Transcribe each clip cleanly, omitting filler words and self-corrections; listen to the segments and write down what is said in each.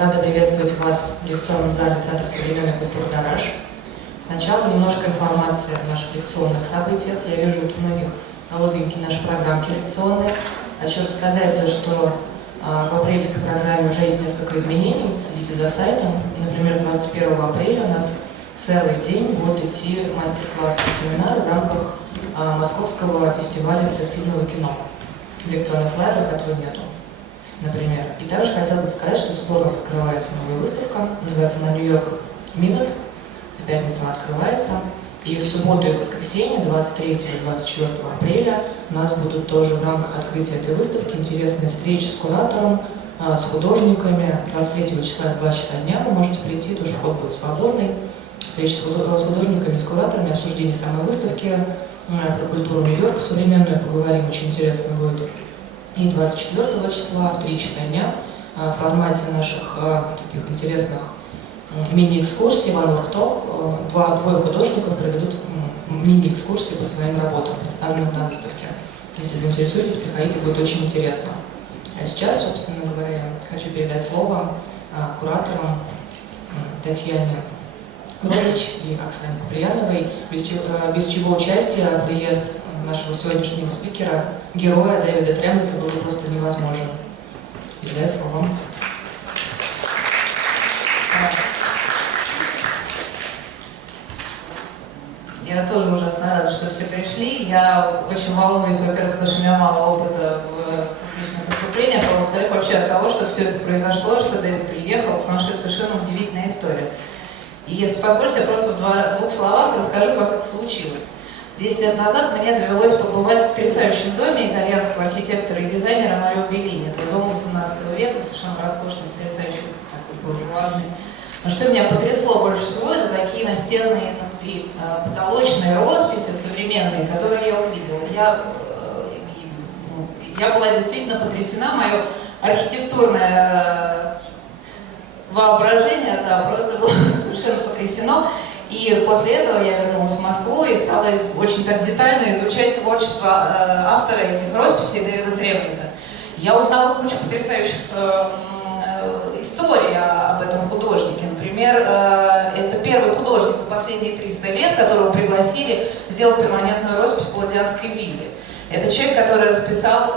Рада приветствовать вас в лекционном зале Центра современной культуры «Гараж». Сначала немножко информации о наших лекционных событиях. Я вижу у многих голубенькие наши программки лекционные. Хочу рассказать, что в апрельской программе уже есть несколько изменений. Следите за сайтом. Например, 21 апреля у нас целый день будут идти мастер-классы и семинары в рамках Московского фестиваля интерактивного кино. В лекционных лагерях этого нету, например. И также хотела бы сказать, что скоро у нас открывается новая выставка, называется она «Нью-Йорк Минут». В пятницу она открывается. И в субботу и воскресенье, 23 и 24 апреля, у нас будут тоже в рамках открытия этой выставки интересные встречи с куратором, с художниками. 23 числа, 2 часа дня вы можете прийти, тоже вход будет свободный. Встречи с художниками, с кураторами, обсуждение самой выставки, про культуру Нью-Йорка современную поговорим, очень интересно будет. И 24 числа в 3 часа дня в формате наших таких интересных мини-экскурсий, двое художников проведут мини-экскурсии по своим работам, представленным на выставке. Если заинтересуетесь, приходите, будет очень интересно. А сейчас, собственно говоря, хочу передать слово кураторам Татьяне Родич и Оксане Куприяновой, без чего участие, приезд нашего сегодняшнего спикера, героя Дэвида Тремлета, был просто невозможен. Передаю слово. Я тоже ужасно рада, что все пришли. Я очень волнуюсь, во-первых, потому что у меня мало опыта в публичных выступлениях, а во-вторых, вообще от того, что все это произошло, что Дэвид приехал, потому что это совершенно удивительная история. И если позволите, я просто в двух словах расскажу, как это случилось. 10 лет назад мне довелось побывать в потрясающем доме итальянского архитектора и дизайнера Марио Беллини. Это дом 18 века, совершенно роскошный, потрясающий, такой буржуазный. Но что меня потрясло больше всего, это такие настенные и потолочные росписи современные, которые я увидела. Я была действительно потрясена, мое архитектурное воображение, да, просто было совершенно потрясено. И после этого я вернулась в Москву и стала очень так детально изучать творчество автора этих росписей Дэвида Тремлета. Я узнала кучу потрясающих историй об этом художнике. Например, это первый художник за последние 300 лет, которого пригласили сделать перманентную роспись Палладианской виллы. Это человек, который расписал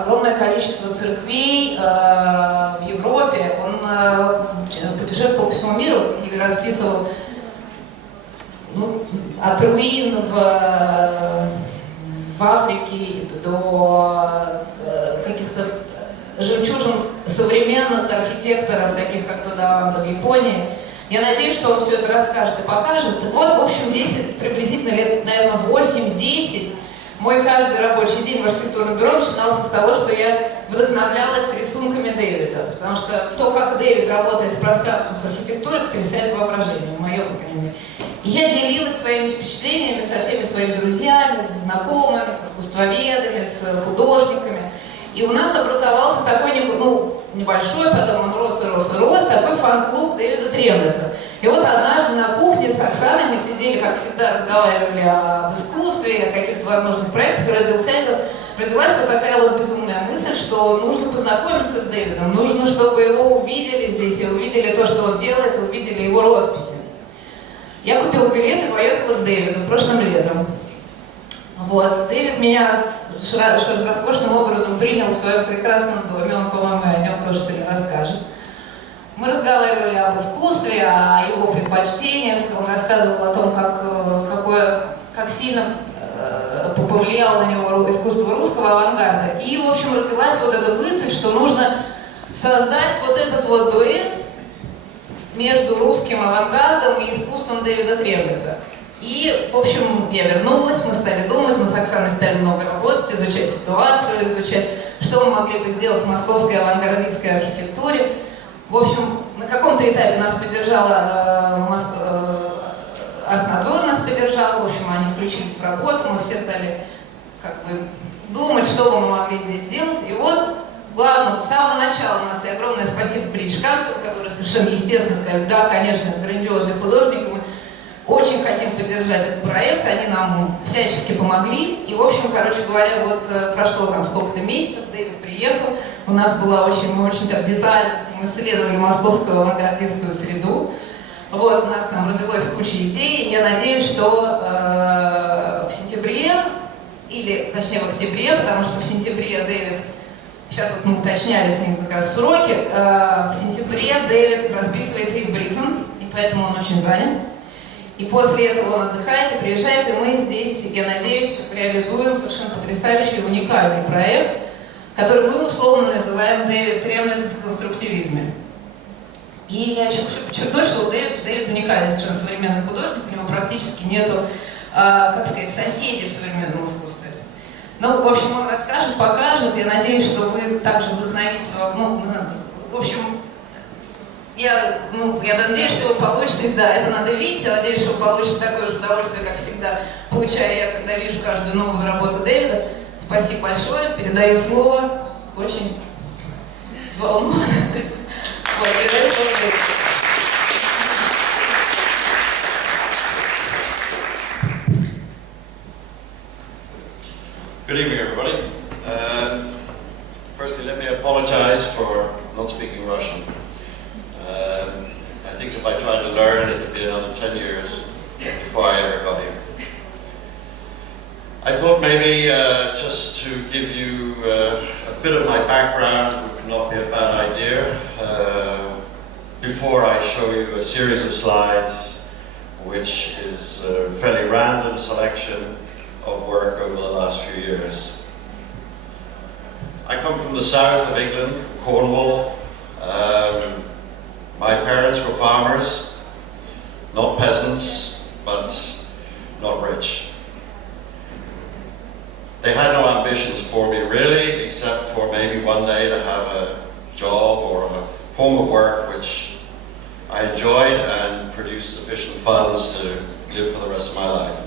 огромное количество церквей в Европе. Он путешествовал по всему миру и расписывал от руин в Африке до каких-то жемчужин современных архитекторов, таких как Тодаванда в Японии. Я надеюсь, что он все это расскажет и покажет. Так вот, в общем, 10, приблизительно лет, наверное, 8-10, мой каждый рабочий день в архитектурном бюро начинался с того, что я вдохновлялась рисунками Дэвида. Потому что то, как Дэвид работает с пространством, с архитектурой, потрясает воображение, мое, по крайней мере. И я делилась своими впечатлениями со всеми своими друзьями, с знакомыми, с искусствоведами, с художниками. И у нас образовался такой, небольшой, потом он рос, такой фан-клуб Дэвида Тремлета. И вот однажды на кухне с Оксаной мы сидели, как всегда, разговаривали об искусстве, о каких-то возможных проектах, и родилась вот такая вот безумная мысль, что нужно познакомиться с Дэвидом, нужно, чтобы его увидели здесь, и увидели то, что он делает, и увидели его росписи. Я купила билет и поехала к Дэвиду прошлым летом. Вот. Дэвид меня роскошным образом принял в своем прекрасном доме, он, по-моему, о нем тоже сегодня расскажет. Мы разговаривали об искусстве, о его предпочтениях, он рассказывал о том, как сильно повлияло на него искусство русского авангарда. И, в общем, родилась вот эта мысль, что нужно создать вот этот вот дуэт между русским авангардом и искусством Дэвида Тремлета. И, в общем, я вернулась, мы стали думать, мы с Оксаной стали много работать, изучать ситуацию, изучать, что мы могли бы сделать в московской авангардистской архитектуре. В общем, на каком-то этапе нас поддержала Архнадзор, нас поддержал, в общем, они включились в работу, мы все стали думать, что бы мы могли здесь сделать. И вот, главное, с самого начала у нас и огромное спасибо Бридж Канцелу, который совершенно естественно сказали, да, конечно, грандиозный художник, мы очень хотим поддержать поддержать этот проект, они нам всячески помогли. И, в общем, короче говоря, вот прошло там сколько-то месяцев, Дэвид приехал, у нас была мы очень так детально с ним исследовали московскую авангардистскую среду. Вот, у нас там родилась куча идей, и я надеюсь, что в сентябре, или точнее в октябре, потому что в сентябре Дэвид, сейчас вот мы уточняли с ним как раз сроки, в сентябре Дэвид расписывает рид-брифинг, и поэтому он очень занят. И после этого он отдыхает и приезжает, и мы здесь, я надеюсь, реализуем совершенно потрясающий, уникальный проект, который мы условно называем «Дэвид Трemlett в конструктивизме». И я еще хочу подчеркнуть, что Дэвид уникальный совершенно современный художник, у него практически нету, как сказать, соседей в современном искусстве. Ну, в общем, он расскажет, покажет, я надеюсь, что вы также вдохновитесь, в общем, я надеюсь, что вы получите, да, это надо видеть, я надеюсь, что вы получите такое же удовольствие, как всегда, получаю я, когда вижу каждую новую работу Дэвида. Спасибо большое, передаю слово, очень волнуюсь. Вот, передаю слово Дэвиду. Good evening, everybody. Firstly, let me apologize for not speaking Russian. I think if I tried to learn, it would be another 10 years before I ever got here. I thought maybe just to give you a bit of my background would not be a bad idea. Before I show you a series of slides, which is a fairly random selection of work over the last few years. I come from the south of England, from Cornwall. My parents were farmers, not peasants, but not rich. They had no ambitions for me really, except for maybe one day to have a job or a form of work which I enjoyed and produced sufficient funds to live for the rest of my life.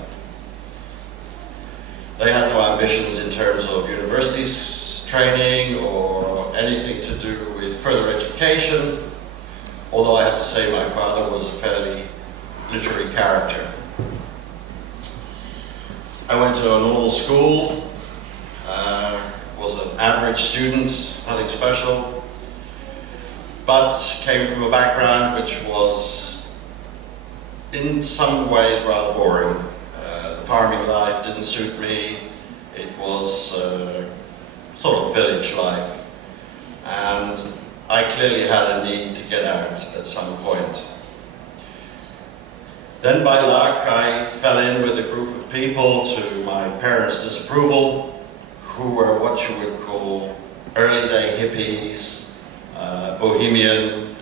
They had no ambitions in terms of university training or anything to do with further education, although I have to say my father was a fairly literary character. I went to a normal school, was an average student, nothing special, but came from a background which was in some ways rather boring. The farming life didn't suit me. It was sort of village life, and I clearly had a need to get out at some point. Then by luck I fell in with a group of people, to my parents' disapproval, who were what you would call early day hippies, bohemian,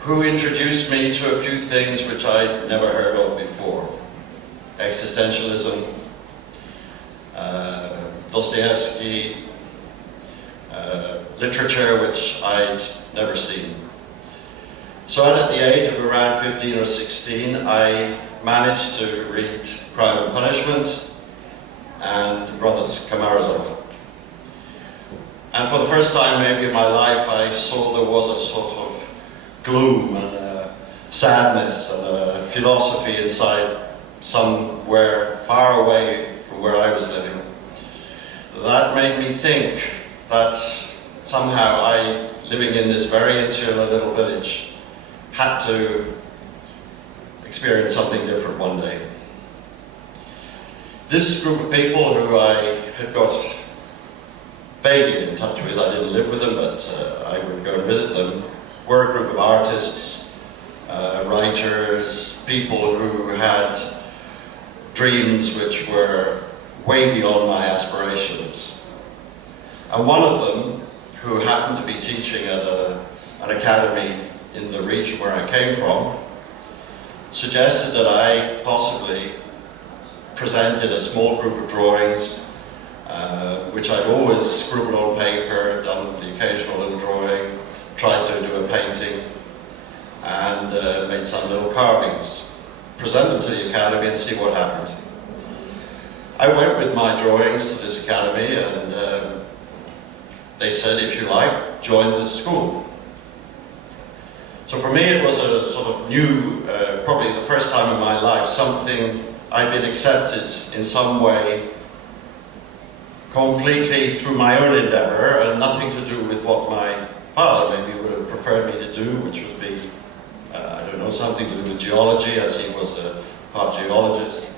who introduced me to a few things which I'd never heard of before. Existentialism, Dostoevsky, literature which I'd never seen. So at the age of around 15 or 16, I managed to read Crime and Punishment and Brothers Karamazov. And for the first time maybe in my life, I saw there was a sort of gloom and a sadness and a philosophy inside somewhere far away from where I was living. That made me think that somehow I, living in this very insular little village, had to experience something different one day. This group of people who I had got vaguely in touch with, I didn't live with them, but I would go and visit them, were a group of artists, writers, people who had dreams which were way beyond my aspirations. And one of them, who happened to be teaching at an academy in the region where I came from, suggested that I possibly presented a small group of drawings, which I'd always scribbled on paper, done the occasional little drawing, tried to do a painting, and made some little carvings. Present them to the academy and see what happened. I went with my drawings to this academy, and they said, if you like, join the school. So So for me it was a sort of new, probably the first time in my life, something I'd been accepted in some way completely through my own endeavour and nothing to do with what my father maybe would have preferred me to do, which would be, I don't know, something to do with geology, as he was a part geologist.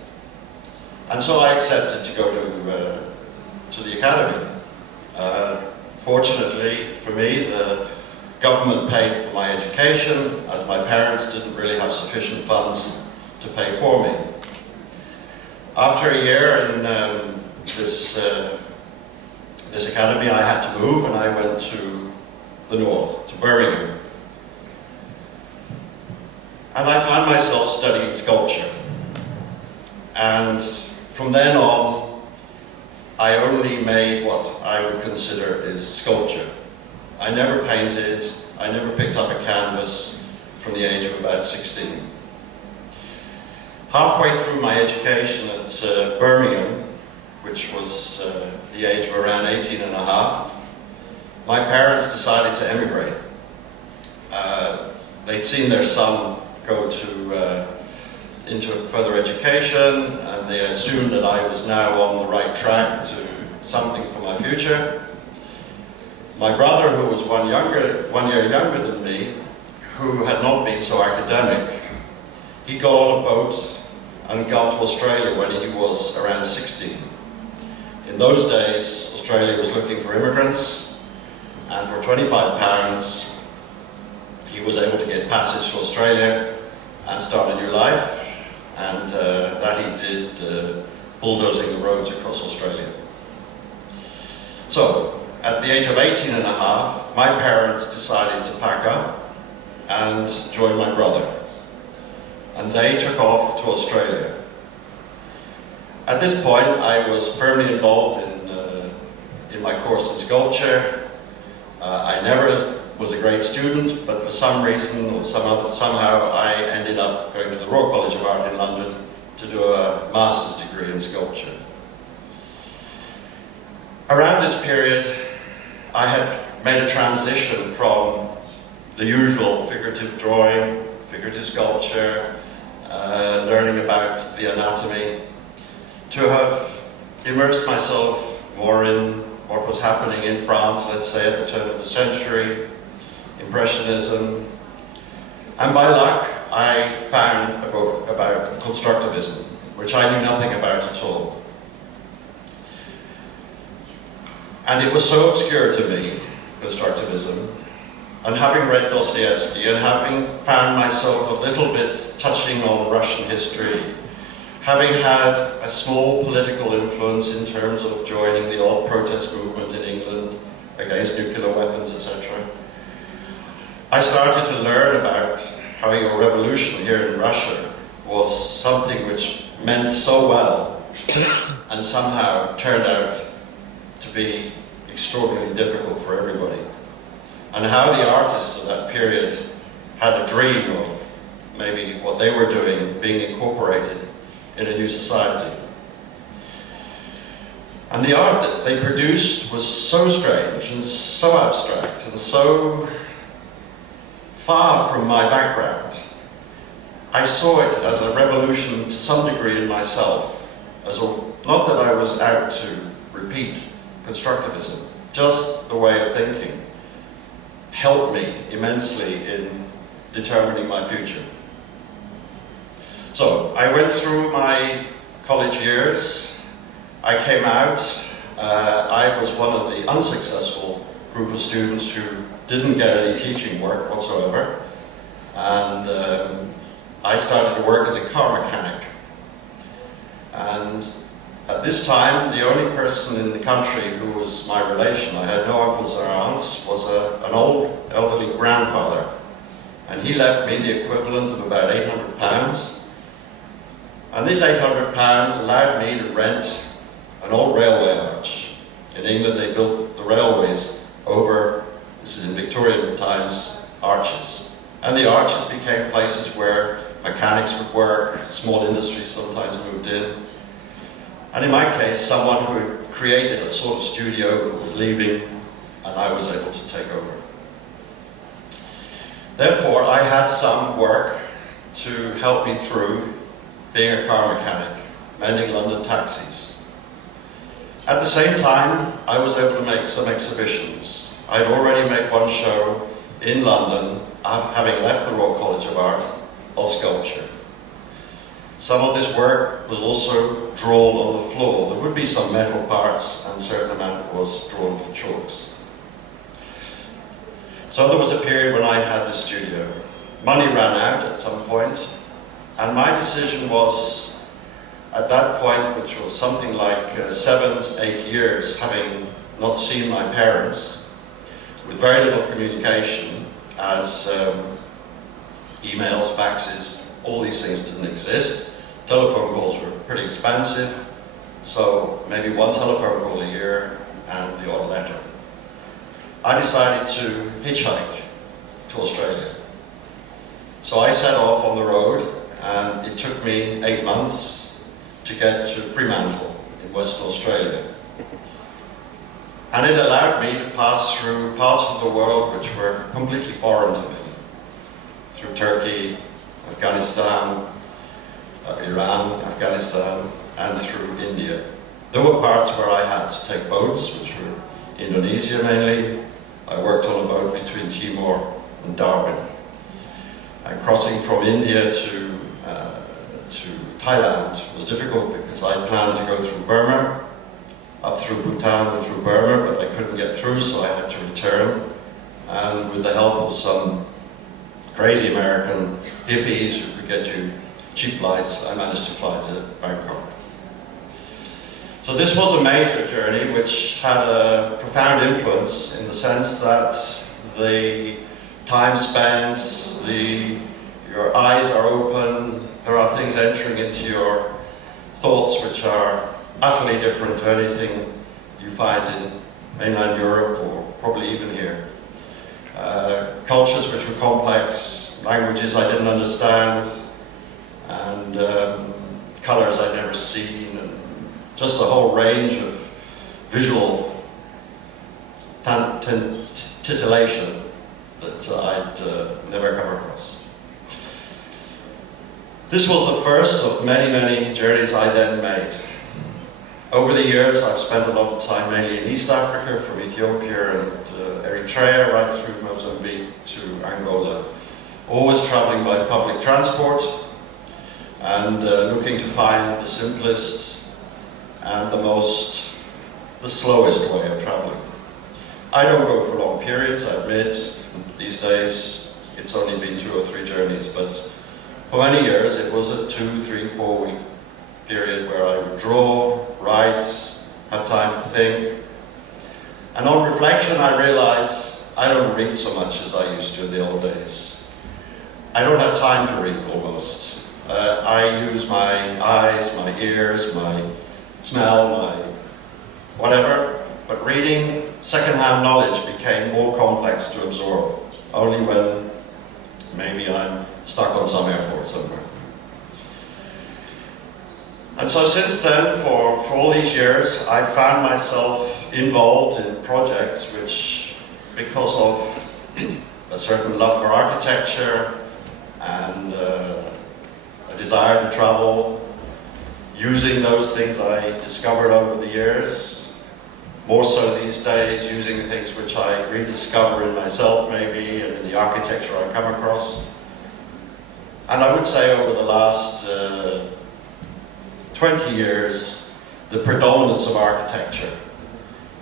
And so I accepted to go to the academy. Fortunately for me, the government paid for my education, as my parents didn't really have sufficient funds to pay for me. After a year in this academy, I had to move, and I went to the north, to Birmingham. And I found myself studying sculpture. And from then on, I only made what I would consider is sculpture. I never painted, I never picked up a canvas from the age of about 16. Halfway through my education at Birmingham, which was the age of around 18 and a half, my parents decided to emigrate. They'd seen their son go into further education, and they assumed that I was now on the right track to something for my future. My brother, who was 1 year younger than me, who had not been so academic, he got on a boat and got to Australia when he was around 16. In those days, Australia was looking for immigrants, and for £25, he was able to get passage to Australia and start a new life, and that he did bulldozing the roads across Australia. So, at the age of 18 and a half, my parents decided to pack up and join my brother, and they took off to Australia. At this point, I was firmly involved in my course in sculpture. I never was a great student, but for some reason or somehow I ended up going to the Royal College of Art in London to do a master's degree in sculpture. Around this period, I had made a transition from the usual figurative drawing, figurative sculpture, learning about the anatomy, to have immersed myself more in what was happening in France, let's say at the turn of the century, Impressionism, and by luck I found a book about constructivism, which I knew nothing about at all. And it was so obscure to me, constructivism, and having read Dostoevsky and having found myself a little bit touching on Russian history, having had a small political influence in terms of joining the odd protest movement in England against nuclear weapons, etc., I started to learn about how your revolution here in Russia was something which meant so well and somehow turned out to be extraordinarily difficult for everybody. And how the artists of that period had a dream of maybe what they were doing being incorporated in a new society. And the art that they produced was so strange and so abstract and so far from my background. I saw it as a revolution to some degree in myself, not that I was out to repeat constructivism, just the way of thinking helped me immensely in determining my future. So I went through my college years, I came out, I was one of the unsuccessful group of students who didn't get any teaching work whatsoever, and I started to work as a car mechanic. And at this time, the only person in the country who was my relation, I had no uncles or aunts, was an old elderly grandfather. And he left me the equivalent of about £800. And this £800 allowed me to rent an old railway arch. In England, they built the railways over, this is in Victorian times, arches. And the arches became places where mechanics would work, small industries sometimes moved in. And in my case, someone who had created a sort of studio was leaving, and I was able to take over. Therefore, I had some work to help me through being a car mechanic, mending London taxis. At the same time, I was able to make some exhibitions. I'd already made one show in London, having left the Royal College of Art, of sculpture. Some of this work was also drawn on the floor. There would be some metal parts, and a certain amount was drawn with chalks. So there was a period when I had the studio. Money ran out at some point, and my decision was, at that point, which was something like 7 to 8 years, having not seen my parents, with very little communication, as emails, faxes, all these things didn't exist. Telephone calls were pretty expensive, so maybe one telephone call a year and the odd letter. I decided to hitchhike to Australia. So I set off on the road, and it took me 8 months to get to Fremantle in Western Australia. And it allowed me to pass through parts of the world which were completely foreign to me. Through Turkey, Afghanistan, Iran, Afghanistan, and through India. There were parts where I had to take boats, which were Indonesia mainly. I worked on a boat between Timor and Darwin. And crossing from India to Thailand was difficult because I planned to go through Burma, up through Bhutan and through Burma, but I couldn't get through, so I had to return. And with the help of some crazy American hippies who could get you cheap flights, I managed to fly to Bangkok. So this was a major journey which had a profound influence in the sense that the time spent, your eyes are open, there are things entering into your thoughts which are utterly different to anything you find in mainland Europe or probably even here. Cultures which were complex, languages I didn't understand, and colours I'd never seen, and just a whole range of visual titillation that I'd never come across. This was the first of many, many journeys I then made. Over the years, I've spent a lot of time mainly in East Africa, from Ethiopia and Eritrea, right through Mozambique to Angola. Always traveling by public transport and looking to find the simplest and the slowest way of traveling. I don't go for long periods, I admit. These days, it's only been 2 or 3 journeys, but for many years, it was a 2, 3, 4 week period where I would draw, write, have time to think. And on reflection, I realized I don't read so much as I used to in the old days. I don't have time to read almost. I use my eyes, my ears, my smell, my whatever, but reading second-hand knowledge became more complex to absorb, only when maybe I'm stuck on some airport somewhere. And so since then, for all these years, I found myself involved in projects which, because of a certain love for architecture and a desire to travel, using those things I discovered over the years, more so these days, using things which I rediscover in myself maybe, and in the architecture I come across. And I would say over the last 20 years, the predominance of architecture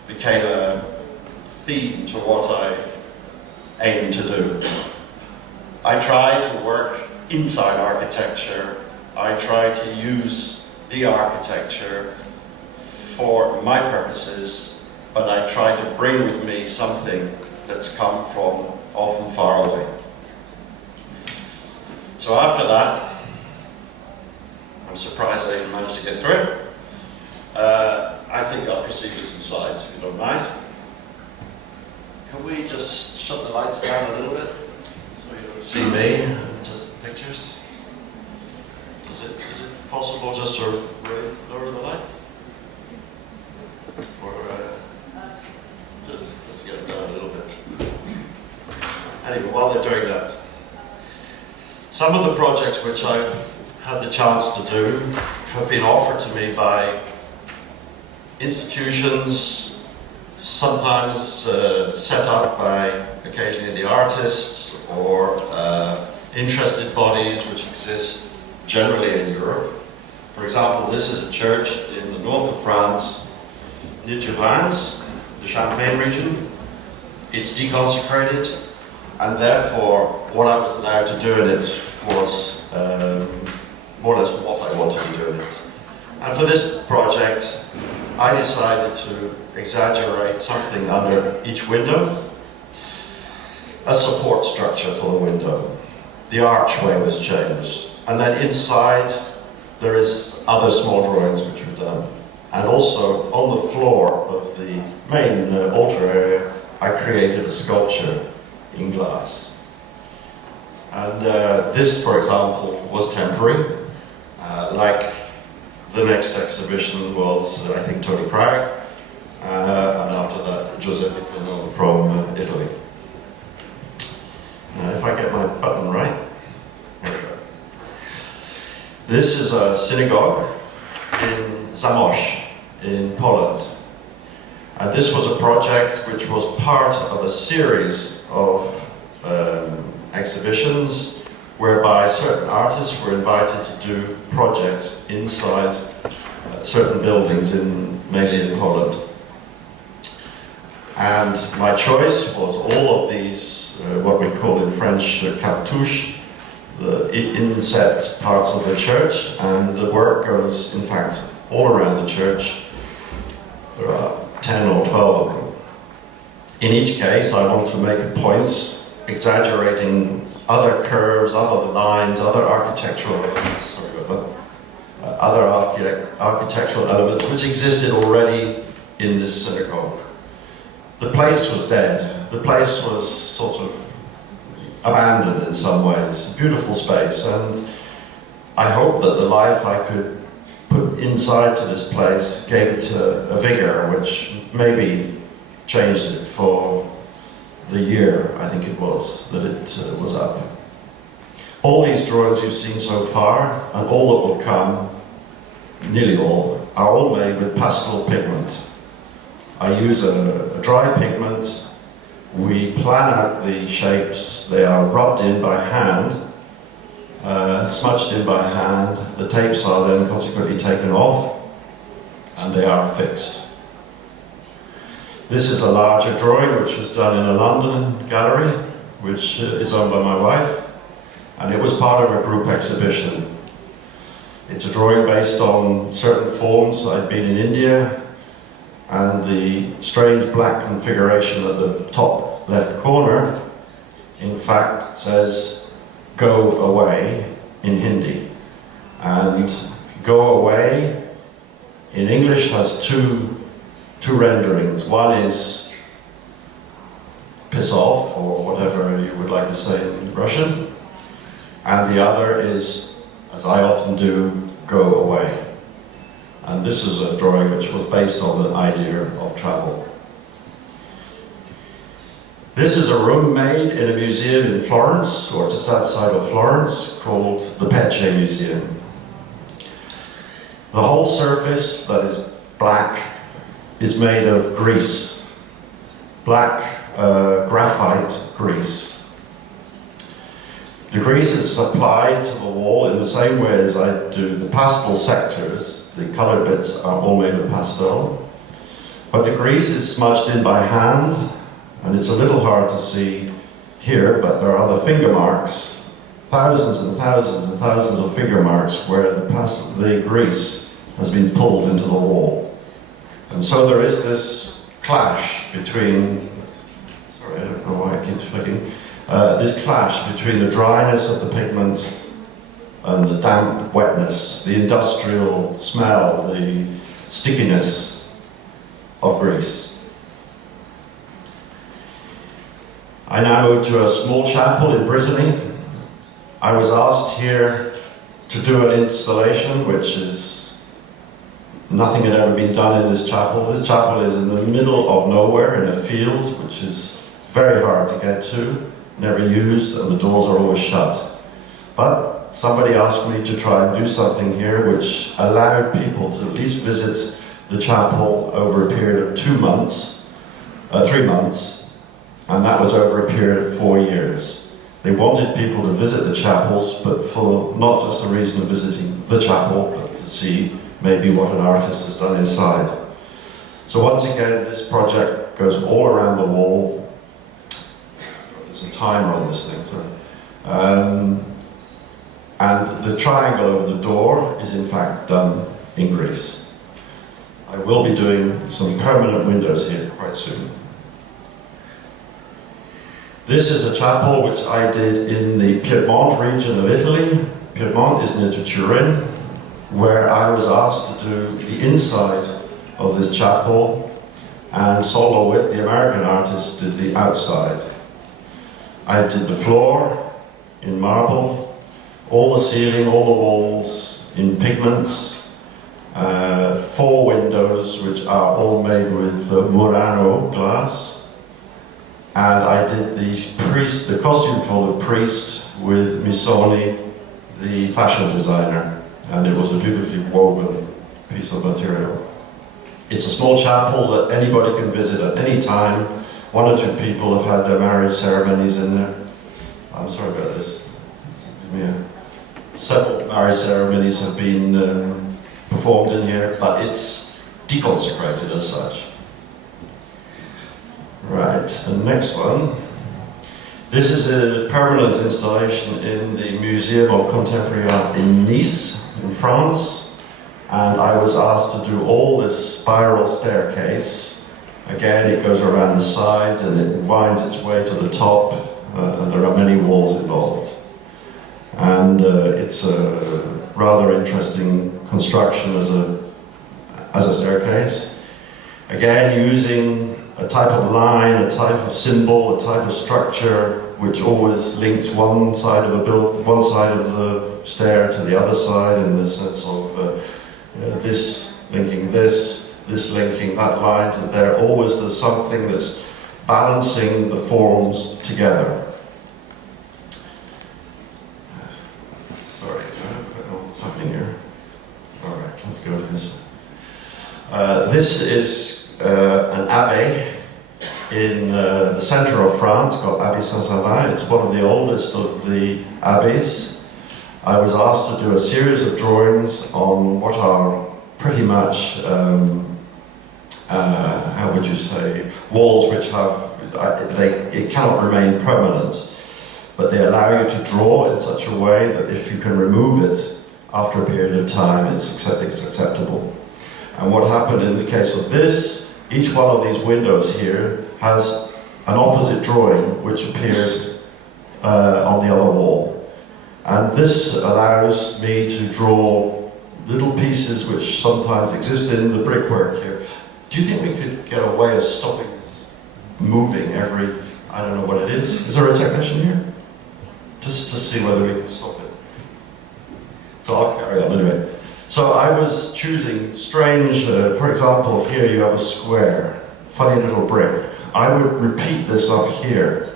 became a theme to what I aim to do. I try to work inside architecture. I try to use the architecture for my purposes, but I try to bring with me something that's come from often far away. So after that, I'm surprised I even managed to get through it. I think I'll proceed with some slides, if you don't mind. Can we just shut the lights down a little bit so you don't see me, just the pictures? Is it possible just to lower the lights? Or just to get them down a little bit? Anyway, while they're doing that, Some of the projects which I've had the chance to do have been offered to me by institutions, sometimes set up by occasionally the artists or interested bodies which exist generally in Europe. For example, this is a church in the north of France, near Reims, the Champagne region. It's deconsecrated, and therefore what I was allowed to do in it was more or less what I wanted to do in it. And for this project, I decided to exaggerate something under each window, a support structure for the window. The archway was changed, and then inside there is other small drawings which were done. And also on the floor of the main altar area, I created a sculpture in glass. And this, for example, was temporary, like the next exhibition was, I think, Tony Cragg, and after that, Giuseppe Pino from Italy. Now, if I get my button right, there we go. This is a synagogue in Zamość in Poland. And this was a project which was part of a series of exhibitions whereby certain artists were invited to do projects inside certain buildings, mainly in Poland. And my choice was all of these, what we call in French, cartouches, the inset parts of the church, and the work goes, in fact, all around the church. There are 10 or 12 of them. In each case, I want to make a point, exaggerating other curves, other lines, other architectural elements, architectural elements which existed already in this synagogue. The place was dead. The place was sort of abandoned in some ways. Beautiful space, and I hope that the life I could put inside to this place gave it a vigor which maybe changed it for the year, I think it was, that it was up. All these drawings you've seen so far, and all that will come, nearly all, are all made with pastel pigment. I use a dry pigment. We plan out the shapes. They are rubbed in by hand, smudged in by hand. The tapes are then consequently taken off, and they are fixed. This is a larger drawing which was done in a London gallery, which is owned by my wife, and it was part of a group exhibition. It's a drawing based on certain forms. I'd been in India, and the strange black configuration at the top left corner, in fact, says "go away" in Hindi. And "go away" in English has two renderings. One is "piss off," or whatever you would like to say in Russian, and the other is, as I often do, "go away." And this is a drawing which was based on the idea of travel. This is a room made in a museum in Florence, or just outside of Florence, called the Pecce Museum. The whole surface that is black is made of grease, black graphite grease. The grease is applied to the wall in the same way as I do the pastel sectors. The colored bits are all made of pastel. But the grease is smudged in by hand, and it's a little hard to see here, but there are the finger marks, thousands and thousands and thousands of finger marks where the grease has been pulled into the wall. And so there is this clash between, sorry, I don't know why it keeps flicking, this clash between the dryness of the pigment and the damp wetness, the industrial smell, the stickiness of grease. I now move to a small chapel in Brittany. I was asked here to do an installation which is nothing had ever been done in this chapel. This chapel is in the middle of nowhere in a field which is very hard to get to, never used, and the doors are always shut. But somebody asked me to try and do something here which allowed people to at least visit the chapel over a period of 3 months, and that was over a period of 4 years. They wanted people to visit the chapels, but for not just the reason of visiting the chapel, but to see maybe what an artist has done inside. So once again, this project goes all around the wall. There's a timer on this thing, sorry. And the triangle over the door is in fact done in Greece. I will be doing some permanent windows here quite soon. This is a chapel which I did in the Piedmont region of Italy. Piedmont is near to Turin, where I was asked to do the inside of this chapel, and Solo Witt, the American artist, did the outside. I did the floor in marble, all the ceiling, all the walls in pigments, 4 windows which are all made with Murano glass. And I did the costume for the priest with Missoni, the fashion designer, and it was a beautifully woven piece of material. It's a small chapel that anybody can visit at any time. 1 or 2 people have had their marriage ceremonies in there. I'm sorry about this. Yeah. Several marriage ceremonies have been performed in here, but it's deconsecrated as such. Right, the next one. This is a permanent installation in the Museum of Contemporary Art in Nice, in France. And I was asked to do all this spiral staircase. Again, it goes around the sides and it winds its way to the top, and there are many walls involved. And it's a rather interesting construction as a staircase. Again, using a type of line, a type of symbol, a type of structure which always links one side of the stair to the other side, in the sense of this linking this linking that line to there. Always there's something that's balancing the forms together. Sorry, I don't know what's happening here. All right, let's go to this. This is an abbey in the centre of France called Abbey Saint-Savin. It's one of the oldest of the abbeys. I was asked to do a series of drawings on what are pretty much, how would you say, walls which have, it cannot remain permanent, but they allow you to draw in such a way that if you can remove it after a period of time, it's acceptable. And what happened in the case of this, each one of these windows here has an opposite drawing which appears on the other wall. And this allows me to draw little pieces which sometimes exist in the brickwork here. Do you think we could get a way of stopping this moving every, I don't know what it is. Is there a technician here? Just to see whether we can stop it. So I'll carry on anyway. So I was choosing strange, for example, here you have a square, funny little brick. I would repeat this up here.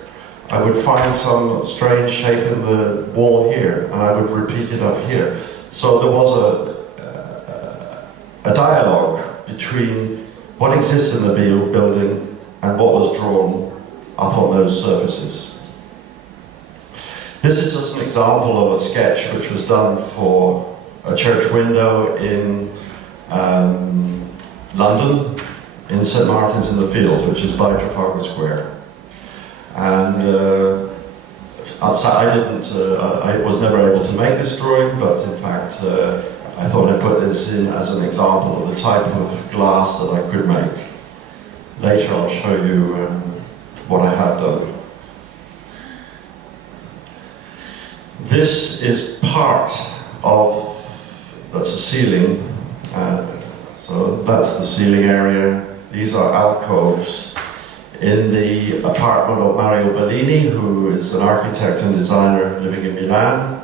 I would find some strange shape in the wall here, and I would repeat it up here. So there was a dialogue between what exists in the building and what was drawn up on those surfaces. This is just an example of a sketch which was done for a church window in London, in St. Martin's in the Fields, which is by Trafalgar Square. And I was never able to make this drawing, but in fact I thought I'd put this in as an example of the type of glass that I could make. Later I'll show you what I have done. This is part of, that's a ceiling, so that's the ceiling area. These are alcoves in the apartment of Mario Bellini, who is an architect and designer living in Milan.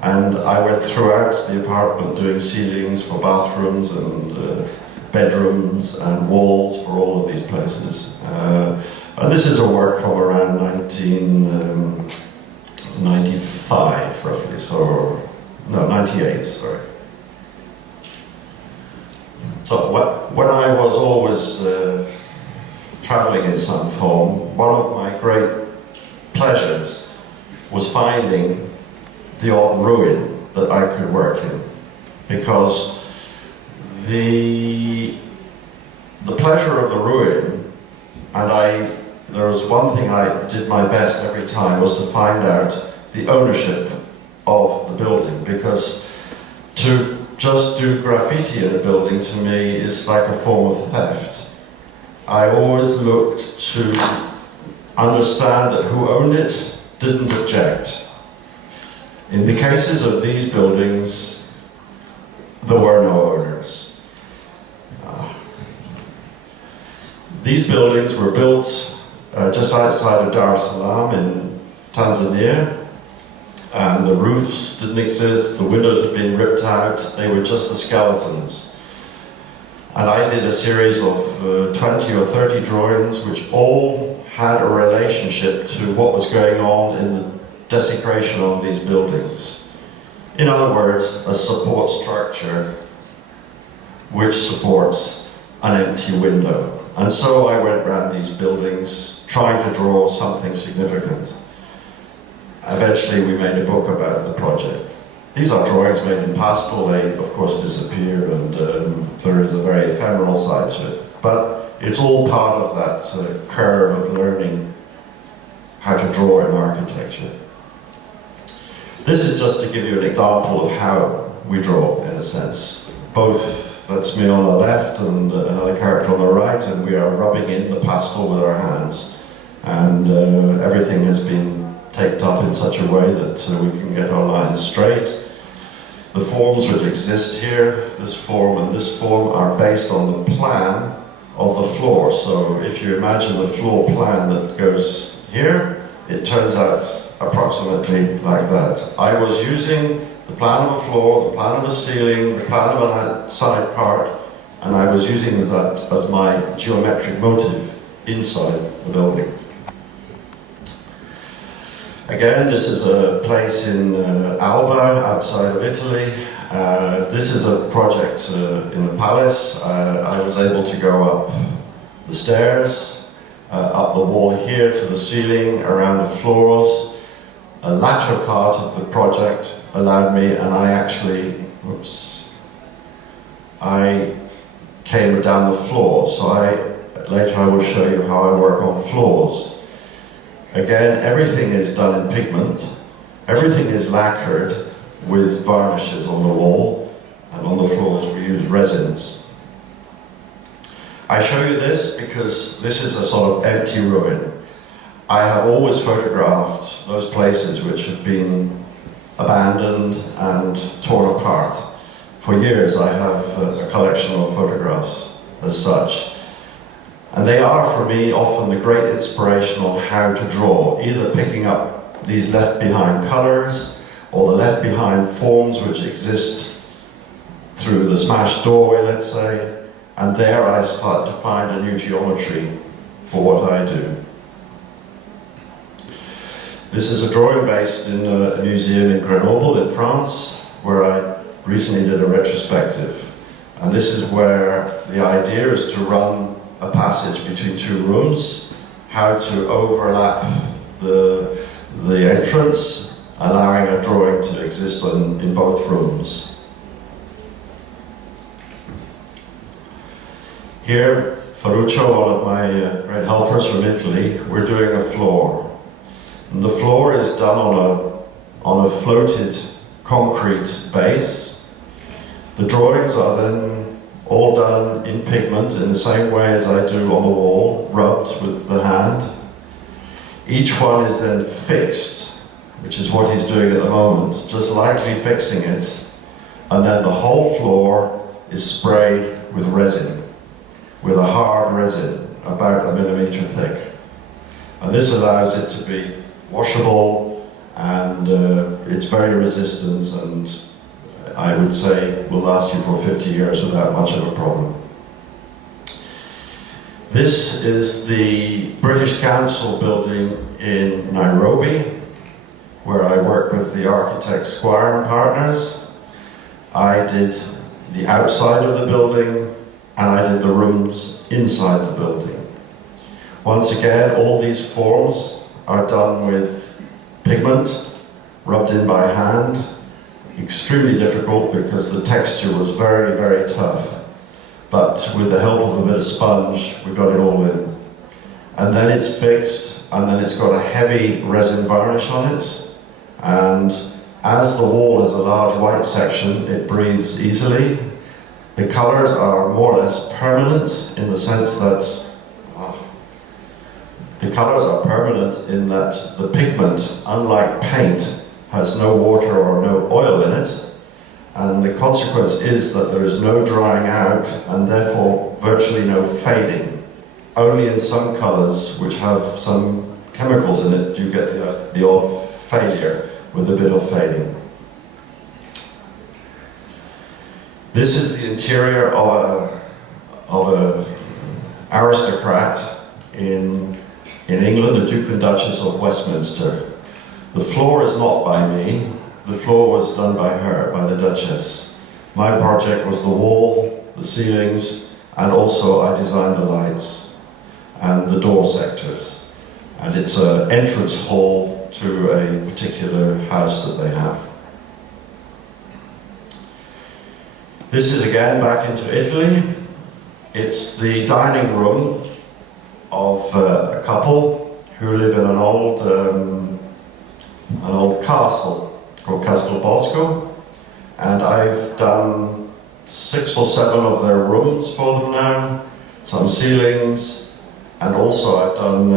And I went throughout the apartment doing ceilings for bathrooms and bedrooms and walls for all of these places. And this is a work from around 95 roughly, so, no, 98, sorry. So when I was always traveling in some form, one of my great pleasures was finding the odd ruin that I could work in, because the pleasure of the ruin, and there was one thing I did my best every time, was to find out the ownership of the building, because to just do graffiti in a building to me is like a form of theft. I always looked to understand that who owned it didn't object. In the cases of these buildings, there were no owners. These buildings were built just outside of Dar es Salaam in Tanzania, and the roofs didn't exist, the windows had been ripped out, they were just the skeletons. And I did a series of 20 or 30 drawings which all had a relationship to what was going on in the desecration of these buildings. In other words, a support structure which supports an empty window. And so I went around these buildings trying to draw something significant. Eventually we made a book about the project. These are drawings made in pastel. They of course disappear, and there is a very ephemeral side to it. But it's all part of that curve of learning how to draw in architecture. This is just to give you an example of how we draw, in a sense. Both, that's me on the left and another character on the right, and we are rubbing in the pastel with our hands. And everything has been taped up in such a way that we can get our lines straight. The forms which exist here, this form and this form, are based on the plan of the floor. So if you imagine the floor plan that goes here, it turns out approximately like that. I was using the plan of a floor, the plan of a ceiling, the plan of an outside part, and I was using that as my geometric motive inside the building. Again, this is a place in Alba, outside of Italy. This is a project in a palace. I was able to go up the stairs, up the wall here to the ceiling, around the floors. A latter part of the project allowed me, and I actually, I came down the floor. So later I will show you how I work on floors. Again, everything is done in pigment. Everything is lacquered with varnishes on the wall, and on the floors we use resins. I show you this because this is a sort of empty ruin. I have always photographed those places which have been abandoned and torn apart. For years I have a collection of photographs as such. And they are, for me, often the great inspiration on how to draw, either picking up these left-behind colours or the left-behind forms which exist through the smashed doorway, let's say, and there I start to find a new geometry for what I do. This is a drawing based in a museum in Grenoble in France, where I recently did a retrospective. And this is where the idea is to run a passage between two rooms, how to overlap the entrance, allowing a drawing to exist in both rooms. Here, Ferruccio, one of my great helpers from Italy, we're doing a floor. And the floor is done on a floated concrete base. The drawings are then all done in pigment in the same way as I do on the wall, rubbed with the hand. Each one is then fixed, which is what he's doing at the moment, just lightly fixing it, and then the whole floor is sprayed with resin, with a hard resin, about 1 millimeter thick. And this allows it to be washable, and it's very resistant, and I would say will last you for 50 years without much of a problem. This is the British Council building in Nairobi, where I worked with the architect Squire and Partners. I did the outside of the building, and I did the rooms inside the building. Once again, all these forms are done with pigment, rubbed in by hand. Extremely difficult because the texture was very, very tough. But with the help of a bit of sponge, we got it all in. And then it's fixed, and then it's got a heavy resin varnish on it. And as the wall is a large white section, it breathes easily. The colours are more or less permanent in the sense that the pigment, unlike paint, has no water or no oil in it. And the consequence is that there is no drying out and therefore virtually no fading. Only in some colours which have some chemicals in it do you get the odd failure with a bit of fading. This is the interior of a aristocrat in England, the Duke and Duchess of Westminster. The floor is not by me. The floor was done by her, by the Duchess. My project was the wall, the ceilings, and also I designed the lights and the door sectors. And it's an entrance hall to a particular house that they have. This is again back into Italy. It's the dining room of a couple who live in an old castle called Castel Bosco, and I've done 6 or 7 of their rooms for them now, some ceilings, and also I've done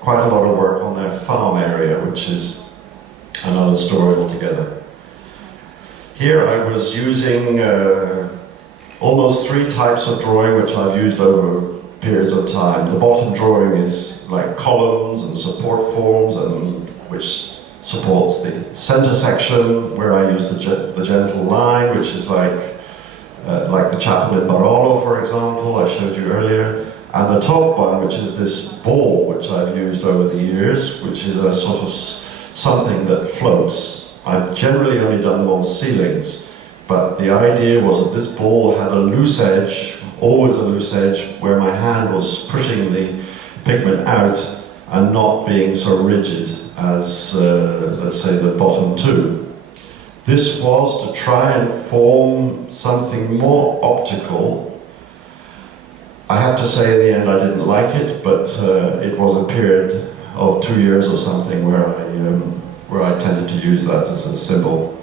quite a lot of work on their farm area, which is another story altogether. Here I was using almost 3 types of drawing which I've used over periods of time. The bottom drawing is like columns and support forms, and which supports the center section, where I use the gentle line, which is like the chapel in Barolo, for example, I showed you earlier. And the top one, which is this ball, which I've used over the years, which is a sort of something that floats. I've generally only done them on ceilings, but the idea was that this ball had a loose edge, always a loose edge, where my hand was pushing the pigment out and not being so rigid as, let's say, the bottom 2. This was to try and form something more optical. I have to say in the end I didn't like it, but it was a period of 2 years or something where I tended to use that as a symbol.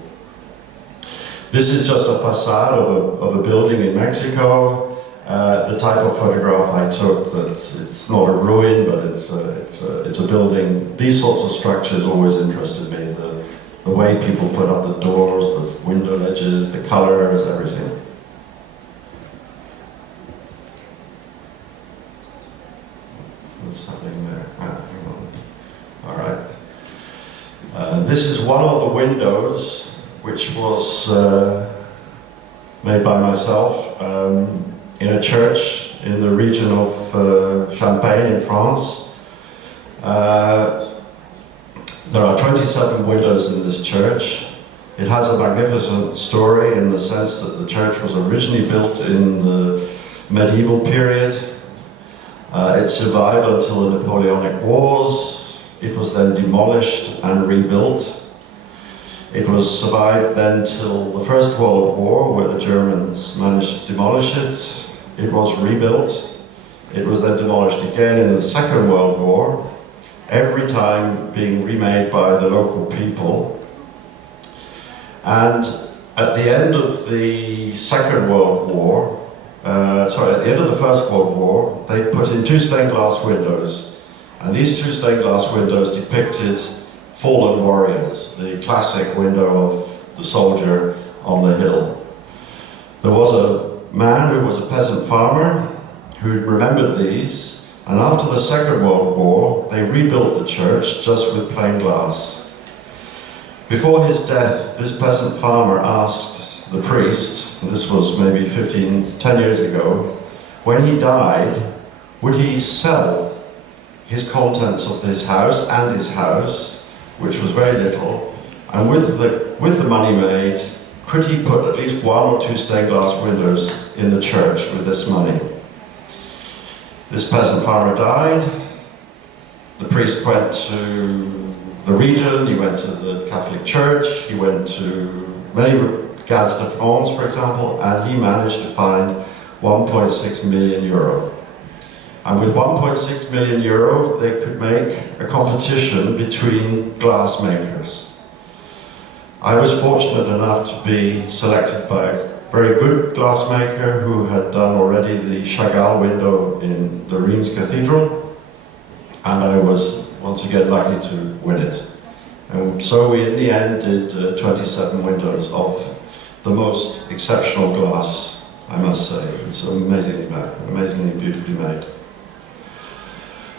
This is just a facade of a building in Mexico. The type of photograph I took, that it's not a ruin, but it's a building. These sorts of structures always interested me. The way people put up the doors, the window ledges, the colors, everything. What's happening there? Hang on. All right. This is one of the windows, which was made by myself. In a church in the region of Champagne in France. There are 27 windows in this church. It has a magnificent story in the sense that the church was originally built in the medieval period. It survived until the Napoleonic Wars. It was then demolished and rebuilt. It was survived then till the First World War, where the Germans managed to demolish it. It was rebuilt. It was then demolished again in the Second World War, every time being remade by the local people. And at the end of the Second World War, at the end of the First World War, they put in 2 stained glass windows. And these 2 stained glass windows depicted fallen warriors, the classic window of the soldier on the hill. There was a man who was a peasant farmer who remembered these, and after the Second World War they rebuilt the church just with plain glass. Before his death, this peasant farmer asked the priest, and this was maybe 10 years ago, when he died, would he sell his contents of his house which was very little, and with the money made, could he put at least 1 or 2 stained glass windows in the church with this money? This peasant farmer died. The priest went to the region, he went to the Catholic Church, he went to many Gaz de France, for example, and he managed to find 1.6 million euro. And with 1.6 million euro, they could make a competition between glass makers. I was fortunate enough to be selected by a very good glassmaker who had done already the Chagall window in the Reims Cathedral, and I was once again lucky to win it. And so we in the end did 27 windows of the most exceptional glass, I must say. It's amazingly beautifully made.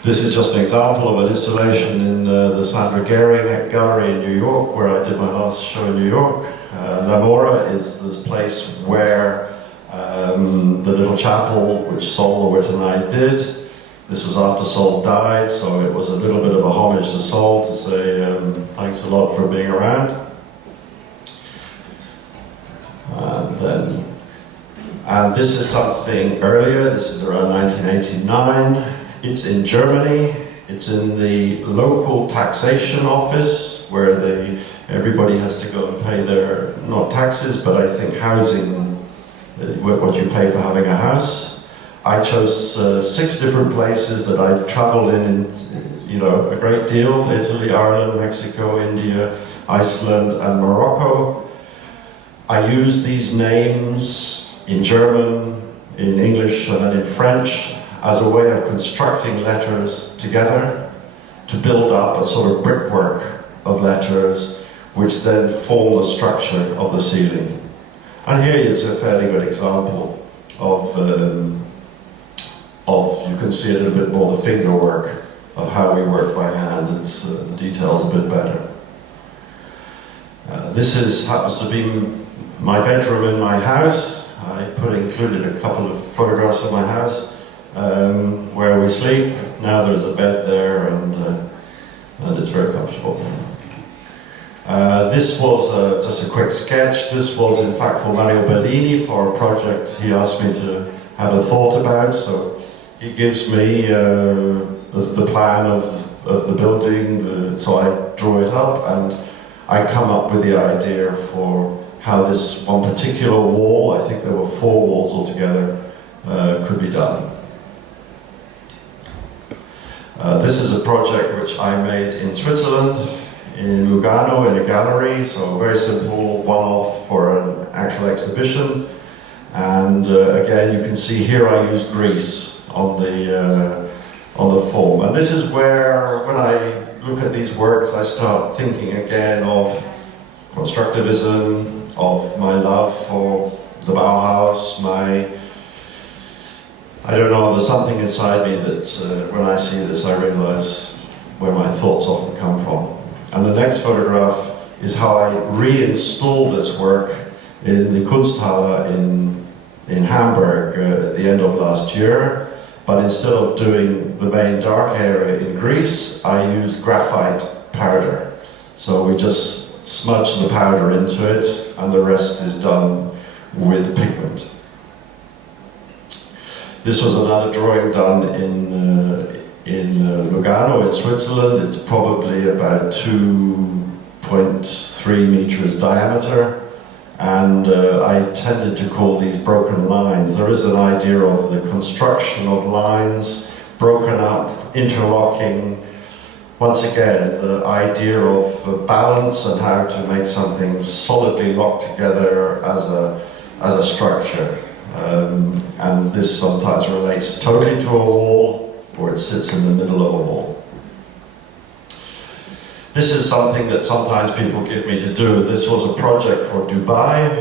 This is just an example of an installation in the Sandra Gehring Gallery in New York, where I did my last show in New York. La Mora is this place where the little chapel which Sol LeWitt and I did. This was after Sol died, so it was a little bit of a homage to Sol to say thanks a lot for being around. And this is something earlier, this is around 1989. It's in Germany, it's in the local taxation office where everybody has to go and pay their, not taxes, but I think housing, what you pay for having a house. I chose 6 different places that I've traveled in, a great deal: Italy, Ireland, Mexico, India, Iceland, and Morocco. I used these names in German, in English, and then in French as a way of constructing letters together to build up a sort of brickwork of letters which then form the structure of the ceiling. And here is a fairly good example of you can see a little bit more the finger work of how we work by hand. It's the details a bit better. This happens to be my bedroom in my house. I included a couple of photographs of my house where we sleep. Now there's a bed there, and it's very comfortable. This was just a quick sketch. This was in fact for Mario Bellini for a project he asked me to have a thought about. So he gives me the plan of the building, so I draw it up, and I come up with the idea for how this one particular wall, I think there were 4 walls altogether, could be done. This is a project which I made in Switzerland, in Lugano, in a gallery, so very simple, one-off for an actual exhibition. And again, you can see here I use grease on the form. And this is where, when I look at these works, I start thinking again of constructivism, of my love for the Bauhaus, I don't know, there's something inside me that when I see this I realize where my thoughts often come from. And the next photograph is how I reinstalled this work in the Kunsthalle in Hamburg at the end of last year. But instead of doing the main dark area in grease, I used graphite powder. So we just smudge the powder into it, and the rest is done with pigment. This was another drawing done in Lugano, in Switzerland. It's probably about 2.3 meters diameter, and I tended to call these broken lines. There is an idea of the construction of lines, broken up, interlocking. Once again, the idea of balance and how to make something solidly locked together as a structure. And this sometimes relates totally to a wall, or it sits in the middle of a wall. This is something that sometimes people give me to do. This was a project for Dubai.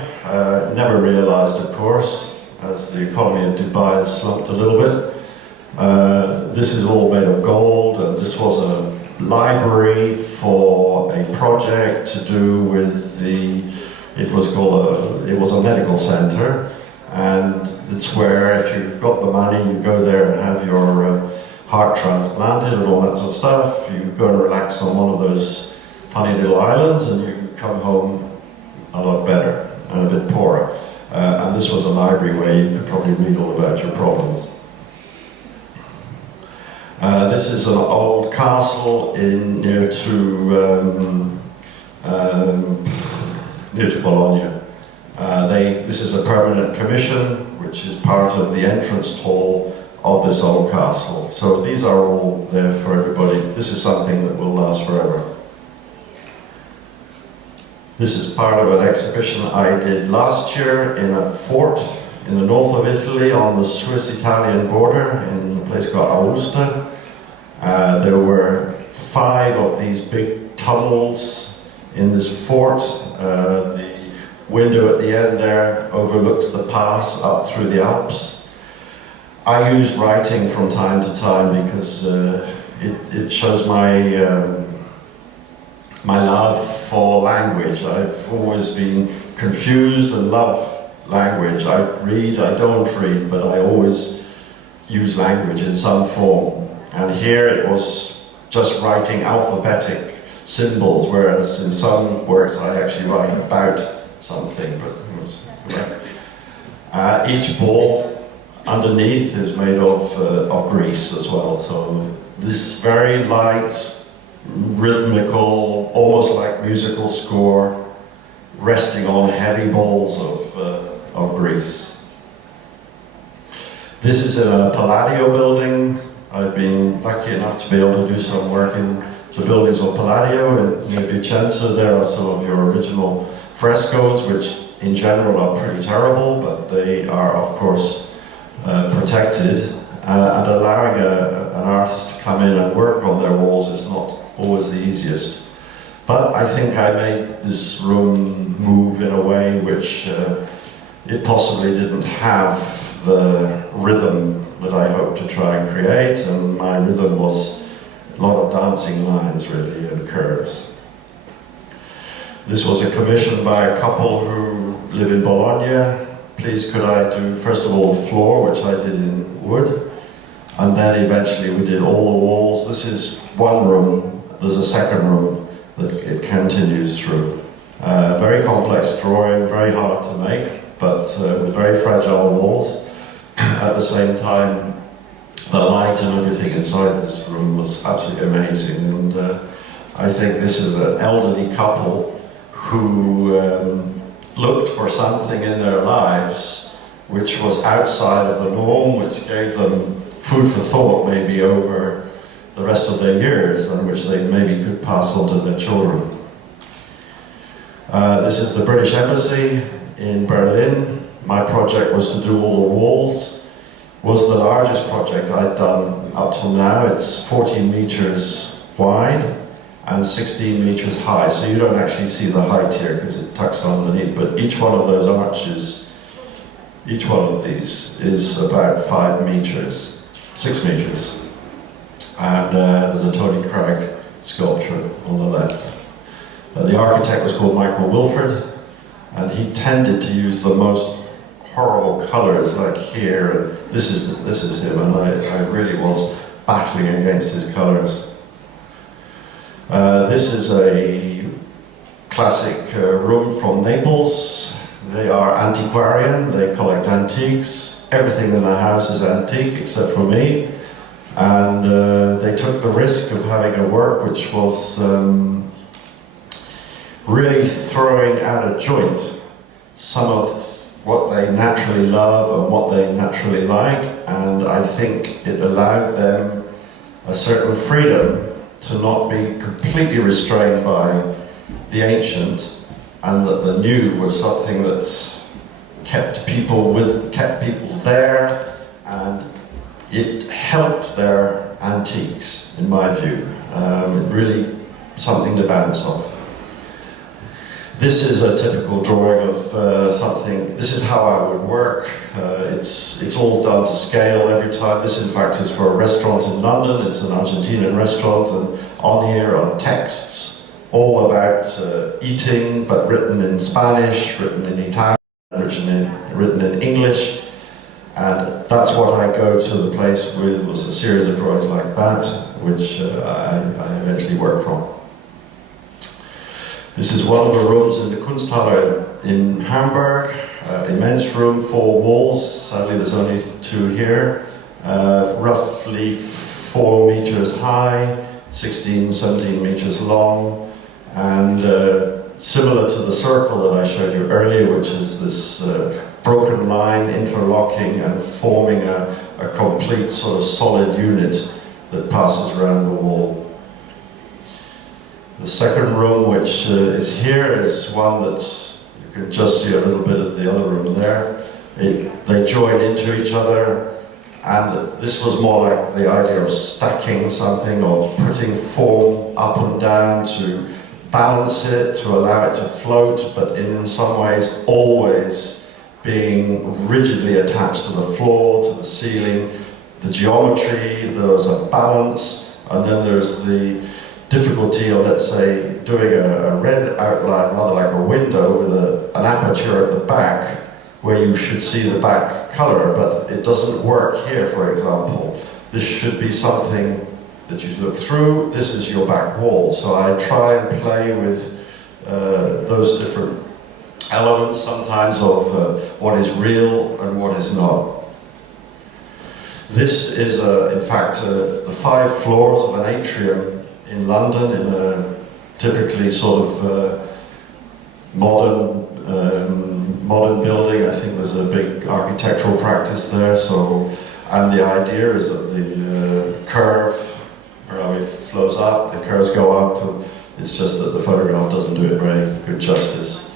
Never realized, of course, as the economy of Dubai has slumped a little bit. This is all made of gold, and this was a library for a project to do with it was a medical center. And it's where, if you've got the money, you go there and have your heart transplanted and all that sort of stuff. You go and relax on one of those funny little islands, and you come home a lot better and a bit poorer. And this was a library where you could probably read all about your problems. This is an old castle near to Bologna. This is a permanent commission, which is part of the entrance hall of this old castle. So these are all there for everybody. This is something that will last forever. This is part of an exhibition I did last year in a fort in the north of Italy on the Swiss-Italian border in a place called Aosta. There were 5 of these big tunnels in this fort. The window at the end there overlooks the pass up through the Alps. I use writing from time to time because it shows my my love for language. I've always been confused and love language. I read, I don't read, but I always use language in some form. And here it was just writing alphabetic symbols, whereas in some works I actually write about something. But it was, each ball underneath is made of grease as well. So this very light, rhythmical, almost like musical score, resting on heavy balls of grease. This is in a Palladio building. I've been lucky enough to be able to do some work in the buildings of Palladio near Vicenza. There are some of your original frescoes, which in general are pretty terrible, but they are of course protected, and allowing an artist to come in and work on their walls is not always the easiest. But I think I made this room move in a way which it possibly didn't have the rhythm that I hoped to try and create, and my rhythm was a lot of dancing lines really and curves. This was a commission by a couple who live in Bologna. Please could I do first of all the floor, which I did in wood, and then eventually we did all the walls. This is one room. There's a second room that it continues through. Very complex drawing, very hard to make, but with very fragile walls. At the same time, the light and everything inside this room was absolutely amazing. And I think this is an elderly couple who looked for something in their lives which was outside of the norm, which gave them food for thought maybe over the rest of their years, and which they maybe could pass on to their children. This is the British Embassy in Berlin. My project was to do all the walls. It was the largest project I'd done up till now. It's 14 meters wide and 16 meters high, so you don't actually see the height here because it tucks underneath, but each one of those arches, each one of these is about 6 meters. And there's a Tony Cragg sculpture on the left. The architect was called Michael Wilford, and he tended to use the most horrible colours, like here, and this is him, and I really was battling against his colours. This is a classic room from Naples. They are antiquarian, they collect antiques. Everything in the house is antique except for me. And they took the risk of having a work which was really throwing out of joint some of what they naturally love and what they naturally like, and I think it allowed them a certain freedom to not be completely restrained by the ancient, and that the new was something that kept people there, and it helped their antiques, in my view. Really something to bounce off. This is a typical drawing of something. This is how I would work. It's all done to scale every time. This, in fact, is for a restaurant in London. It's an Argentinian restaurant, and on here are texts all about eating, but written in Spanish, written in Italian, written in English. And that's what I go to the place with, was a series of drawings like that, which I eventually worked from. This is one of the rooms in the Kunsthalle in Hamburg. Immense room, 4 walls. Sadly, there's only 2 here. Roughly 4 meters high, 16, 17 meters long, and similar to the circle that I showed you earlier, which is this broken line interlocking and forming a complete sort of solid unit that passes around the wall. The second room, which is here, is one that you can just see a little bit of the other room there. They join into each other, and this was more like the idea of stacking something or putting form up and down to balance it, to allow it to float, but in some ways always being rigidly attached to the floor, to the ceiling. The geometry, there's a balance, and then there's the difficulty of, let's say, doing a red outline, rather like a window with an aperture at the back, where you should see the back color, but it doesn't work here, for example. This should be something that you look through. This is your back wall. So I try and play with those different elements, sometimes of what is real and what is not. This is, in fact, the 5 floors of an atrium in London, in a typically sort of modern building. I think there's a big architectural practice there. So, and the idea is that the curve, it flows up, the curves go up, and it's just that the photograph doesn't do it very good justice.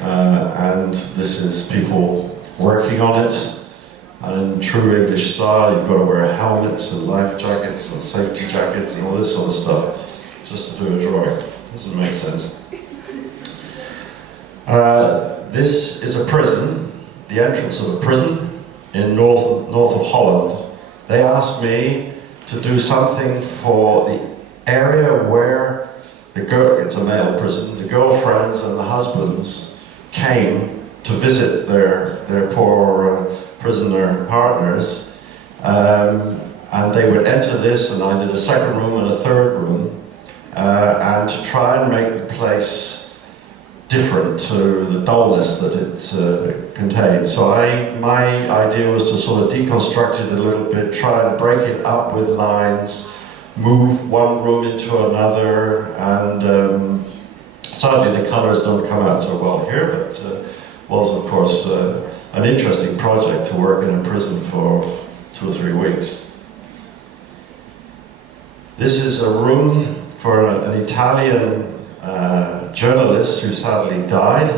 And this is people working on it. And in true English style, you've got to wear helmets and life jackets and safety jackets and all this sort of stuff just to do a drawing. Doesn't make sense. This is a prison, the entrance of a prison in north of Holland. They asked me to do something for the area where it's a male prison, the girlfriends and the husbands came to visit their poor prisoner partners, and they would enter this, and I did a second room and a third room, and to try and make the place different to the dullness that it contained. So my idea was to sort of deconstruct it a little bit, try and break it up with lines, move one room into another, and sadly the colours don't come out so well here, but was of course an interesting project to work in a prison for 2 or 3 weeks. This is a room for an Italian journalist who sadly died.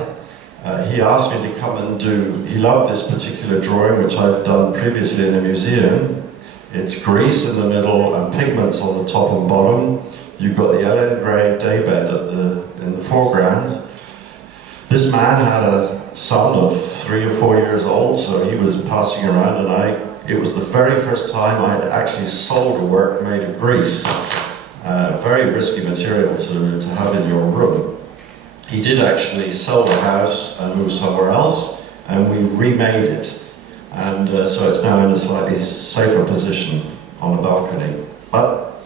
He asked me to come and he loved this particular drawing, which I've done previously in a museum. It's grease in the middle and pigments on the top and bottom. You've got the yellow grey daybed in the foreground. This man had a son of 3 or 4 years old, so he was passing around, and it was the very first time I had actually sold a work made of grease. Very risky material to have in your room. He did actually sell the house and move somewhere else, and we remade it. And so it's now in a slightly safer position on a balcony. But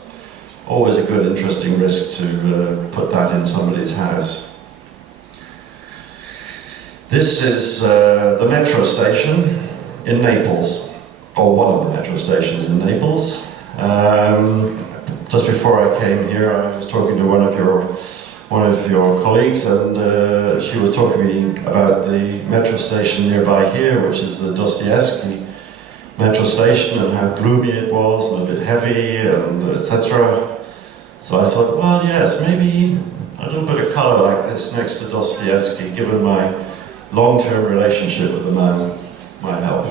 always a good, interesting risk to put that in somebody's house. This is the metro station in Naples, or one of the metro stations in Naples. Just before I came here, I was talking to one of your colleagues, and she was talking to me about the metro station nearby here, which is the Dostoevsky metro station, and how gloomy it was and a bit heavy, and etc. So I thought, well, yes, maybe a little bit of colour like this next to Dostoevsky, given my long-term relationship with the man, might help.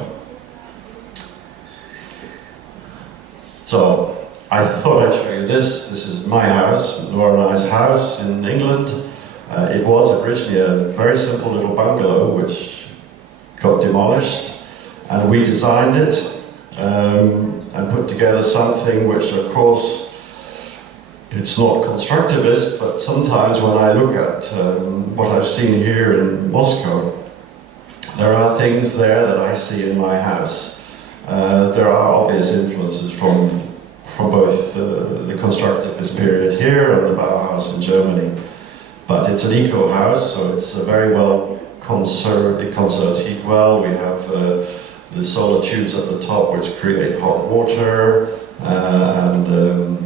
So I thought I'd show you this. This is my house, Nora and I's house in England. It was originally a very simple little bungalow which got demolished, and we designed it and put together something which, of course, it's not constructivist, but sometimes when I look at what I've seen here in Moscow, there are things there that I see in my house. There are obvious influences from both the constructivist period here and the Bauhaus in Germany. but it's an eco house, so it's very well conserved. It conserves heat well. We have the solar tubes at the top which create hot water, and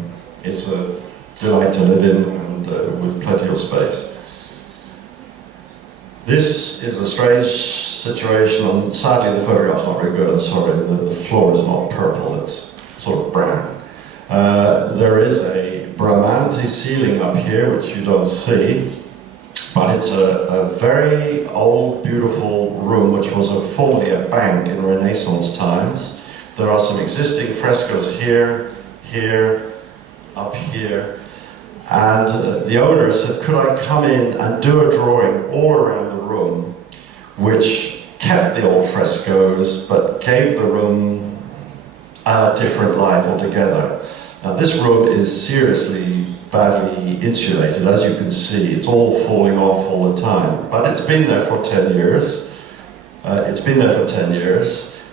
it's a delight to live in, and with plenty of space. This is a strange situation, and sadly the photograph's not very good, I'm sorry, the floor is not purple, it's sort of brown. There is a Bramante ceiling up here, which you don't see, but it's a very old, beautiful room, which was formerly a bank in Renaissance times. There are some existing frescoes here, here, up here, and the owner said, could I come in and do a drawing all around the room, which kept the old frescoes, but gave the room a different life altogether. Now this room is seriously badly insulated, as you can see. It's all falling off all the time, but it's been there for 10 years.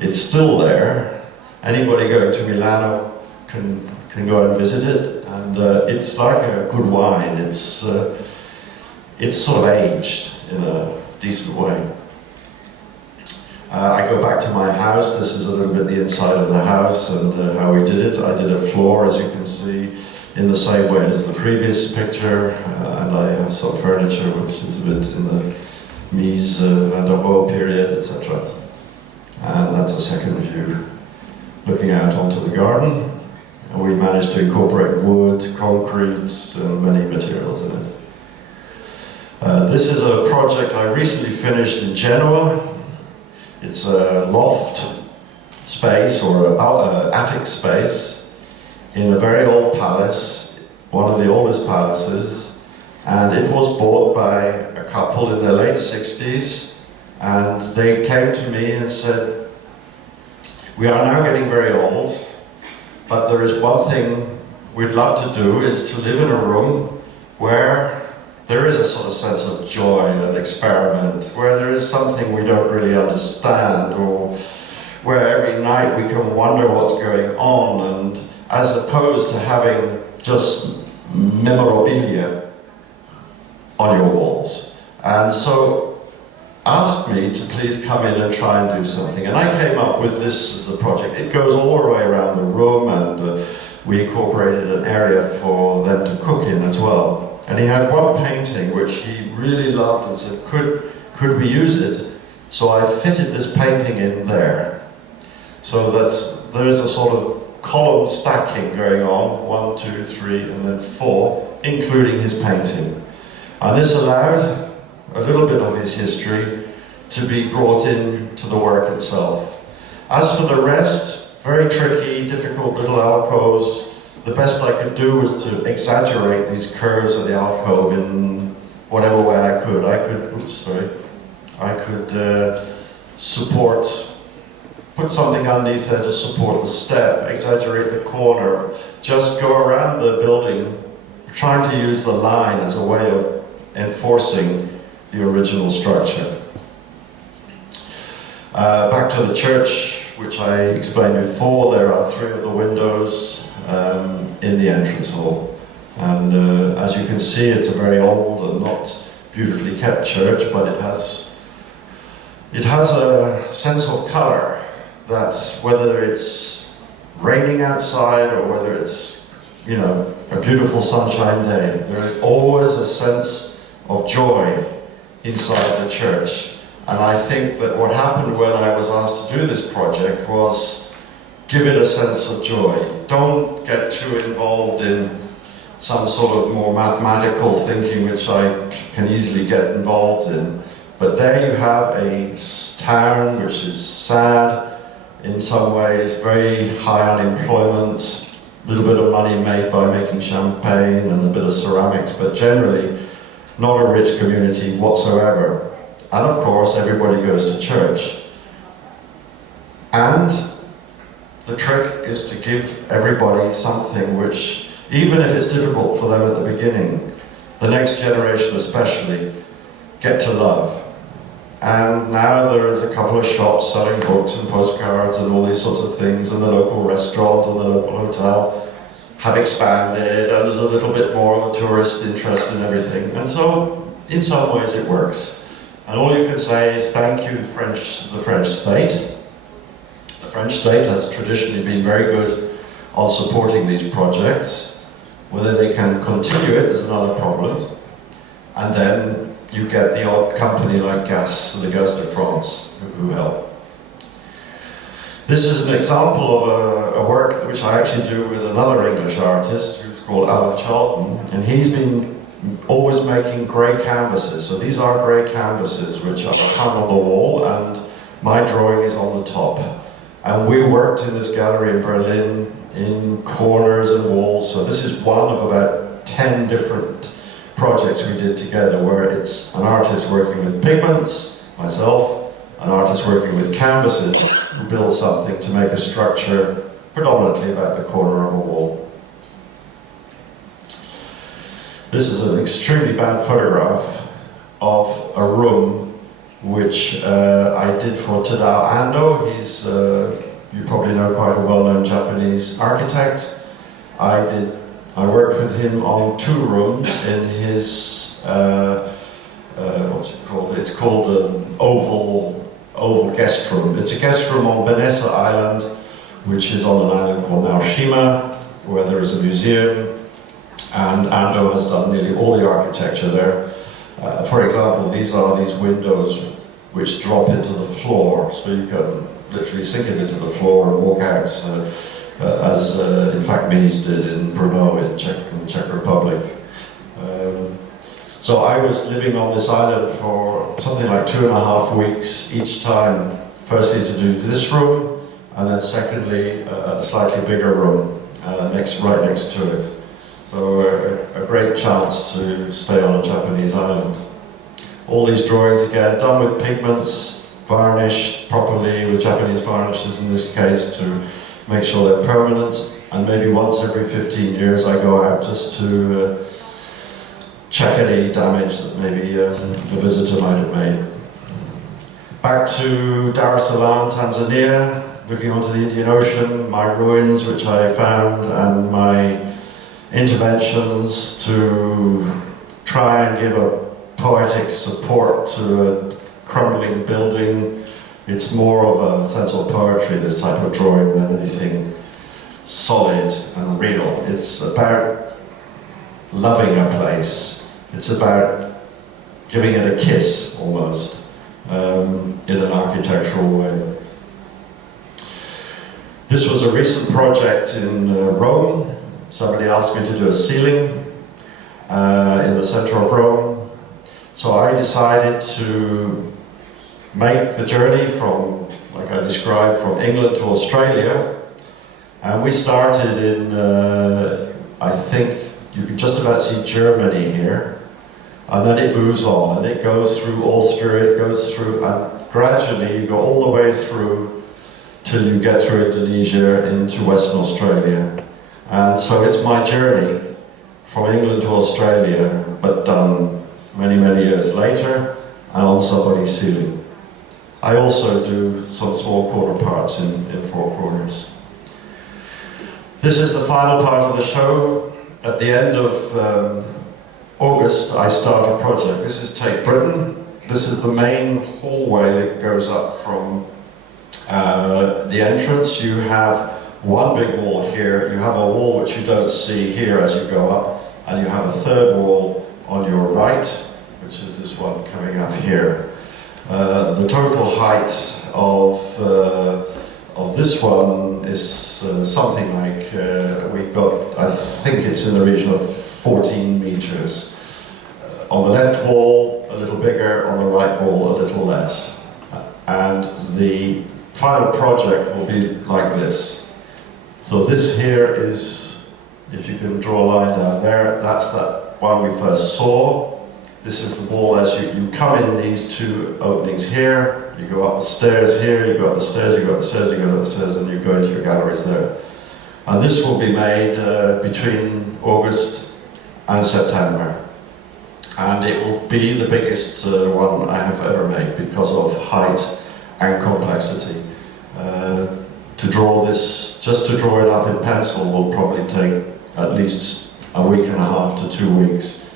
It's still there. Anybody going to Milano can go and visit it, and it's like a good wine. It's sort of aged in a decent way. I go back to my house. This is a little bit the inside of the house and how we did it. I did a floor, as you can see, in the same way as the previous picture, and I have some furniture which is a bit in the Mise van der Rohe period, etc. And that's a second view looking out onto the garden. And we managed to incorporate wood, concrete, and many materials in it. This is a project I recently finished in Genoa. It's a loft space, or an attic space, in a very old palace, one of the oldest palaces, and it was bought by a couple in their late 60s, and they came to me and said, we are now getting very old, but there is one thing we'd love to do, is to live in a room where there is a sort of sense of joy and experiment, where there is something we don't really understand, or where every night we can wonder what's going on, and as opposed to having just memorabilia on your walls. And so asked me to please come in and try and do something. And I came up with this as a project. It goes all the way around the room, and we incorporated an area for them to cook in as well. And he had one painting which he really loved and said, could we use it? So I fitted this painting in there, so that there is a sort of column stacking going on, 1, 2, 3, and then 4, including his painting. And this allowed a little bit of his history to be brought in to the work itself. As for the rest, very tricky, difficult little alcoves. The best I could do was to exaggerate these curves of the alcove in whatever way I could. I could put something underneath there to support the step, exaggerate the corner, just go around the building, trying to use the line as a way of enforcing the original structure. Back to the church, which I explained before, there are 3 of the windows in the entrance hall, and as you can see, it's a very old and not beautifully kept church, but it has a sense of colour, that whether it's raining outside or whether it's, you know, a beautiful sunshine day, there is always a sense of joy inside the church. And I think that what happened when I was asked to do this project was give it a sense of joy. Don't get too involved in some sort of more mathematical thinking, which I can easily get involved in. But there you have a town which is sad in some ways, very high unemployment, a little bit of money made by making champagne and a bit of ceramics, but generally not a rich community whatsoever. And of course, everybody goes to church. And the trick is to give everybody something which, even if it's difficult for them at the beginning, the next generation especially, get to love. And now there is a couple of shops selling books and postcards and all these sorts of things, and the local restaurant and the local hotel have expanded, and there's a little bit more of a tourist interest in everything. And so, in some ways, it works. And all you can say is thank you, the French state. The French state has traditionally been very good on supporting these projects. Whether they can continue it is another problem. And then you get the odd company like the Gaz de France, who help. This is an example of a work which I actually do with another English artist who's called Alan Charlton, and he's been always making grey canvases. So these are grey canvases which are hung on the wall, and my drawing is on the top. And we worked in this gallery in Berlin in corners and walls, so this is one of about 10 different projects we did together, where it's an artist working with pigments, myself, an artist working with canvases, who build something to make a structure predominantly about the corner of a wall. This is an extremely bad photograph of a room which I did for Tadao Ando. He's, you probably know, quite a well-known Japanese architect. I worked with him on 2 rooms in his, what's it called? It's called an oval guest room. It's a guest room on Benessa Island, which is on an island called Naoshima, where there is a museum, and Ando has done nearly all the architecture there. For example, these are these windows which drop into the floor, so you can literally sink it into the floor and walk out, as in fact Mies did in Brno in the Czech Republic. So I was living on this island for something like 2.5 weeks each time, firstly to do this room, and then secondly a slightly bigger room right next to it. So a great chance to stay on a Japanese island. All these drawings again done with pigments, varnished properly with Japanese varnishes in this case to make sure they're permanent, and maybe once every 15 years I go out just to check any damage that maybe the visitor might have made. Back to Dar es Salaam, Tanzania, looking onto the Indian Ocean, my ruins which I found, and my interventions to try and give a poetic support to a crumbling building. It's more of a sense of poetry, this type of drawing, than anything solid and real. It's about loving a place. It's about giving it a kiss, almost, in an architectural way. This was a recent project in Rome. Somebody asked me to do a ceiling in the center of Rome. So I decided to make the journey from, like I described, from England to Australia. And we started in, I think you can just about see Germany here. And then it moves on, and it goes through Ulster, it goes through, and gradually you go all the way through till you get through Indonesia into Western Australia. And so it's my journey from England to Australia, but done many, many years later, and on somebody's ceiling. I also do some small corner parts in 4 corners. This is the final part of the show. At the end of August, I start a project. This is Tate Britain. This is the main hallway that goes up from the entrance. You have one big wall here. You have a wall which you don't see here as you go up, and you have a 3rd wall on your right, which is this one coming up here. The total height of this one is something like, we've got, I think it's in the region of 14 meters. On the left wall, a little bigger, on the right wall, a little less. And the final project will be like this. So this here is, if you can draw a line down there, that's that one we first saw. This is the wall as you come in these 2 openings here, you go up the stairs here, you go up the stairs, you go up the stairs, you go up the stairs, and you go into your galleries there. And this will be made between August and September. And it will be the biggest one I have ever made because of height and complexity. To draw this, just to draw it up in pencil will probably take at least a week and a half to 2 weeks.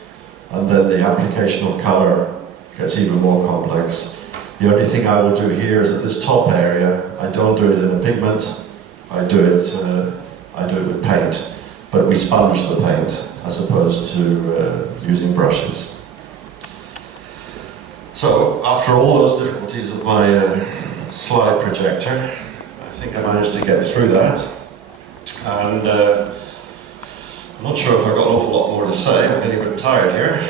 And then the application of color gets even more complex. The only thing I will do here is at this top area, I don't do it in a pigment, I do it with paint. But we sponge the paint as opposed to using brushes. So, after all those difficulties of my slide projector, I think I managed to get through that. And I'm not sure if I've got an awful lot more to say. I'm getting a bit tired here.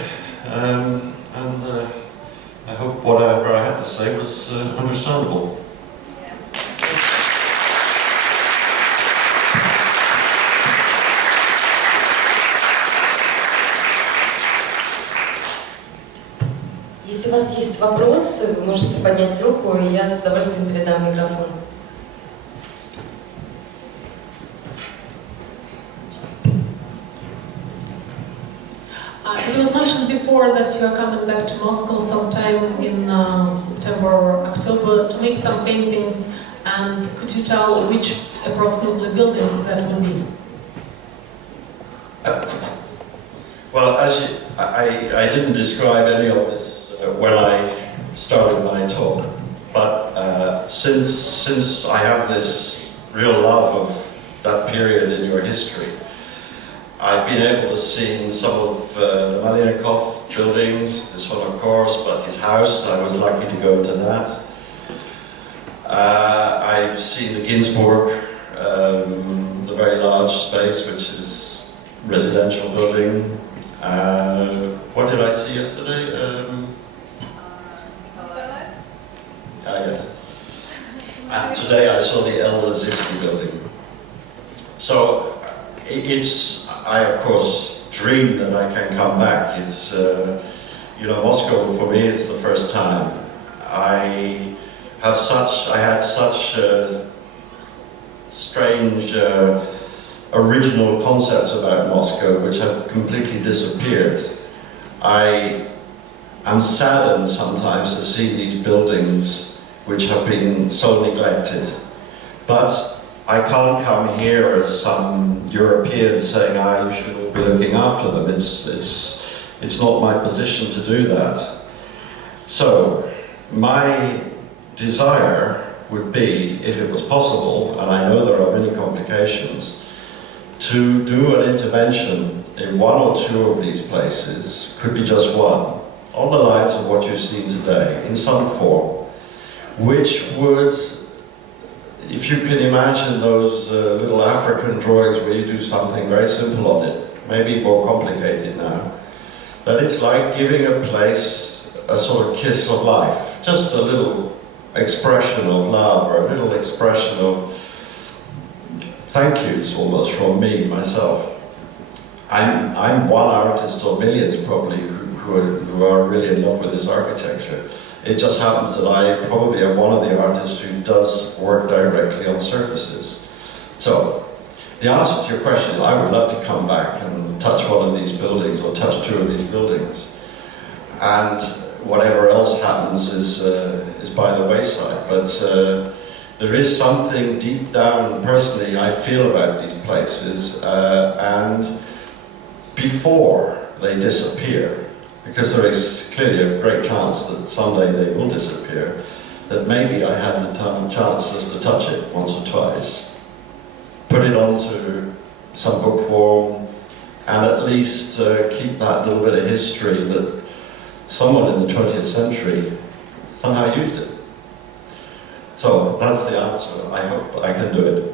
I hope whatever I had to say was understandable. Если у вас есть вопросы, вы можете поднять руку, и я с удовольствием передам микрофон. It was mentioned before that you are coming back to Moscow sometime in September or October to make some paintings, and could you tell which approximately building that will be? Well, I didn't describe any of this when I started my talk, but since I have this real love of that period in your history, I've been able to see some of the Malinikov buildings, this one of course, but his house, I was lucky to go to that. I've seen the Ginsburg, the very large space, which is residential building. What did I see yesterday? Yes. And today I saw the El Lazitsky building. So I of course dream that I can come back. It's, Moscow for me is the first time. I had such strange original concepts about Moscow which have completely disappeared. I am saddened sometimes to see these buildings which have been so neglected. But I can't come here as some European saying I should be looking after them. It's not my position to do that. So my desire would be, if it was possible, and I know there are many complications, to do an intervention in one or two of these places, could be just one, on the lines of what you've seen today, in some form, which would, if you can imagine those little African drawings where you do something very simple on it, maybe more complicated now, that it's like giving a place a sort of kiss of life, just a little expression of love, or a little expression of thank yous almost from me, myself. I'm one artist of millions probably who are really in love with this architecture. It just happens that I probably am one of the artists who does work directly on surfaces. So, the answer to your question is I would love to come back and touch one of these buildings, or touch two of these buildings. And whatever else happens is by the wayside. But there is something deep down, personally, I feel about these places, and before they disappear, because there is clearly a great chance that someday they will disappear, that maybe I had the chance just to touch it once or twice, put it onto some book form, and at least keep that little bit of history that someone in the 20th century somehow used it. So that's the answer. I hope I can do it.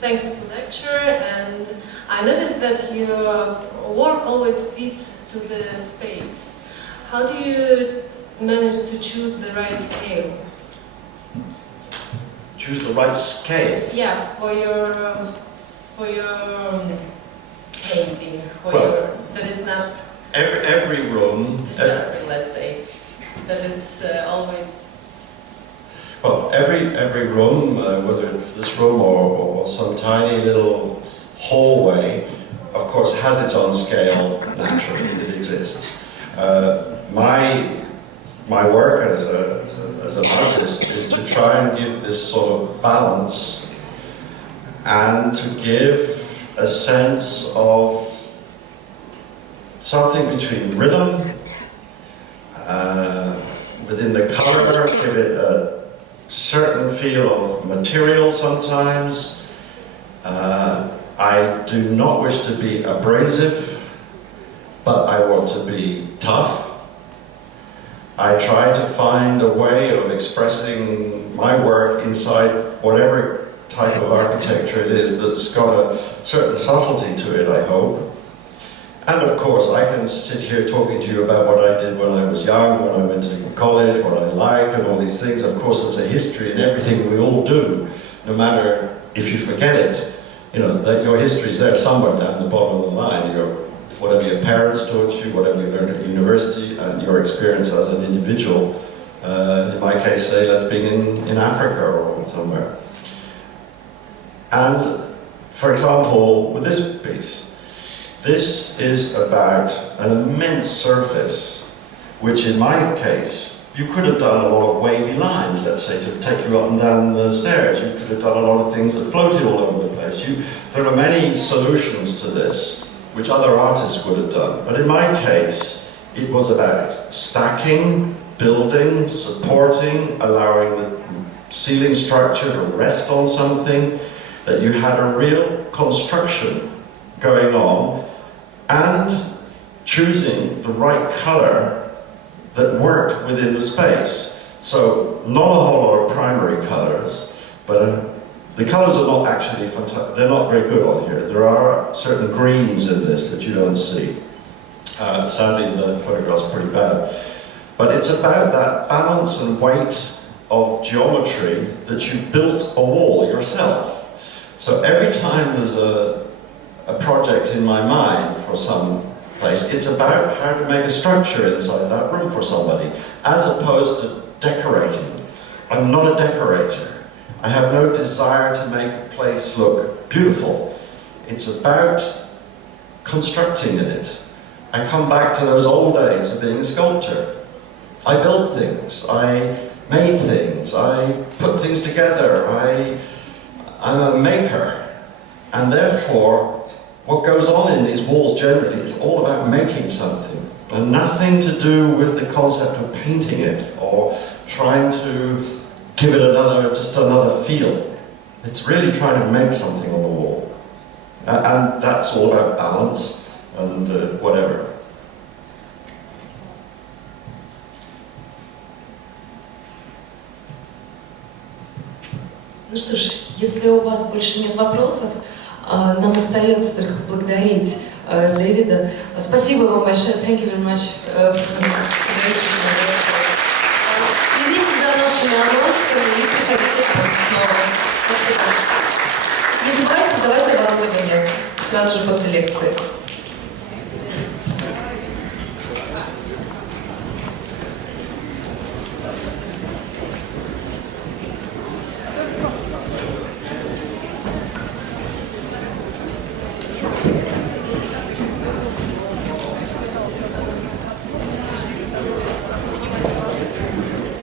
Thanks for the lecture, and I noticed that your work always fit to the space. How do you manage to choose the right scale? Choose the right scale? Yeah, for your painting, that is not every room, disturbing, let's say, that is always. Well, every room, whether it's this room or some tiny little hallway, of course, has its own scale naturally. It exists. My work as an artist is to try and give this sort of balance and to give a sense of something between rhythm, within the color, give it a certain feel of material sometimes. I do not wish to be abrasive, but I want to be tough. I try to find a way of expressing my work inside whatever type of architecture it is that's got a certain subtlety to it, I hope. And of course, I can sit here talking to you about what I did when I was young, when I went to college, what I like, and all these things. Of course, there's a history in everything we all do, no matter if you forget it. You know, that your history's there somewhere down the bottom of the line. Whatever your parents taught you, whatever you learned at university, and your experience as an individual. In my case, say, that's being in Africa or somewhere. And, for example, with this piece, this is about an immense surface, which in my case, you could have done a lot of wavy lines, let's say, to take you up and down the stairs. You could have done a lot of things that floated all over the place. There are many solutions to this, which other artists would have done. But in my case, it was about stacking, building, supporting, allowing the ceiling structure to rest on something, that you had a real construction going on, and choosing the right color that worked within the space. So not a whole lot of primary colors, but the colors are not actually fantastic. They're not very good on here. There are certain greens in this that you don't see. Sadly, the photograph's pretty bad. But it's about that balance and weight of geometry that you built a wall yourself. So every time there's a project in my mind for some place, it's about how to make a structure inside that room for somebody, as opposed to decorating. I'm not a decorator. I have no desire to make a place look beautiful. It's about constructing in it. I come back to those old days of being a sculptor. I built things, I made things, I put things together, I'm a maker. And therefore, what goes on in these walls generally is all about making something, and nothing to do with the concept of painting it or trying to give it just another feel. It's really trying to make something on the wall. And that's all about balance and whatever. Ну что ж, если у вас больше нет вопросов, нам остается только поблагодарить Дэвида. Спасибо вам большое. Thank you very much. Следите за нашими анонсами и приходите к нам снова. Спасибо. Не забывайте сдавать оборудование сразу же после лекции.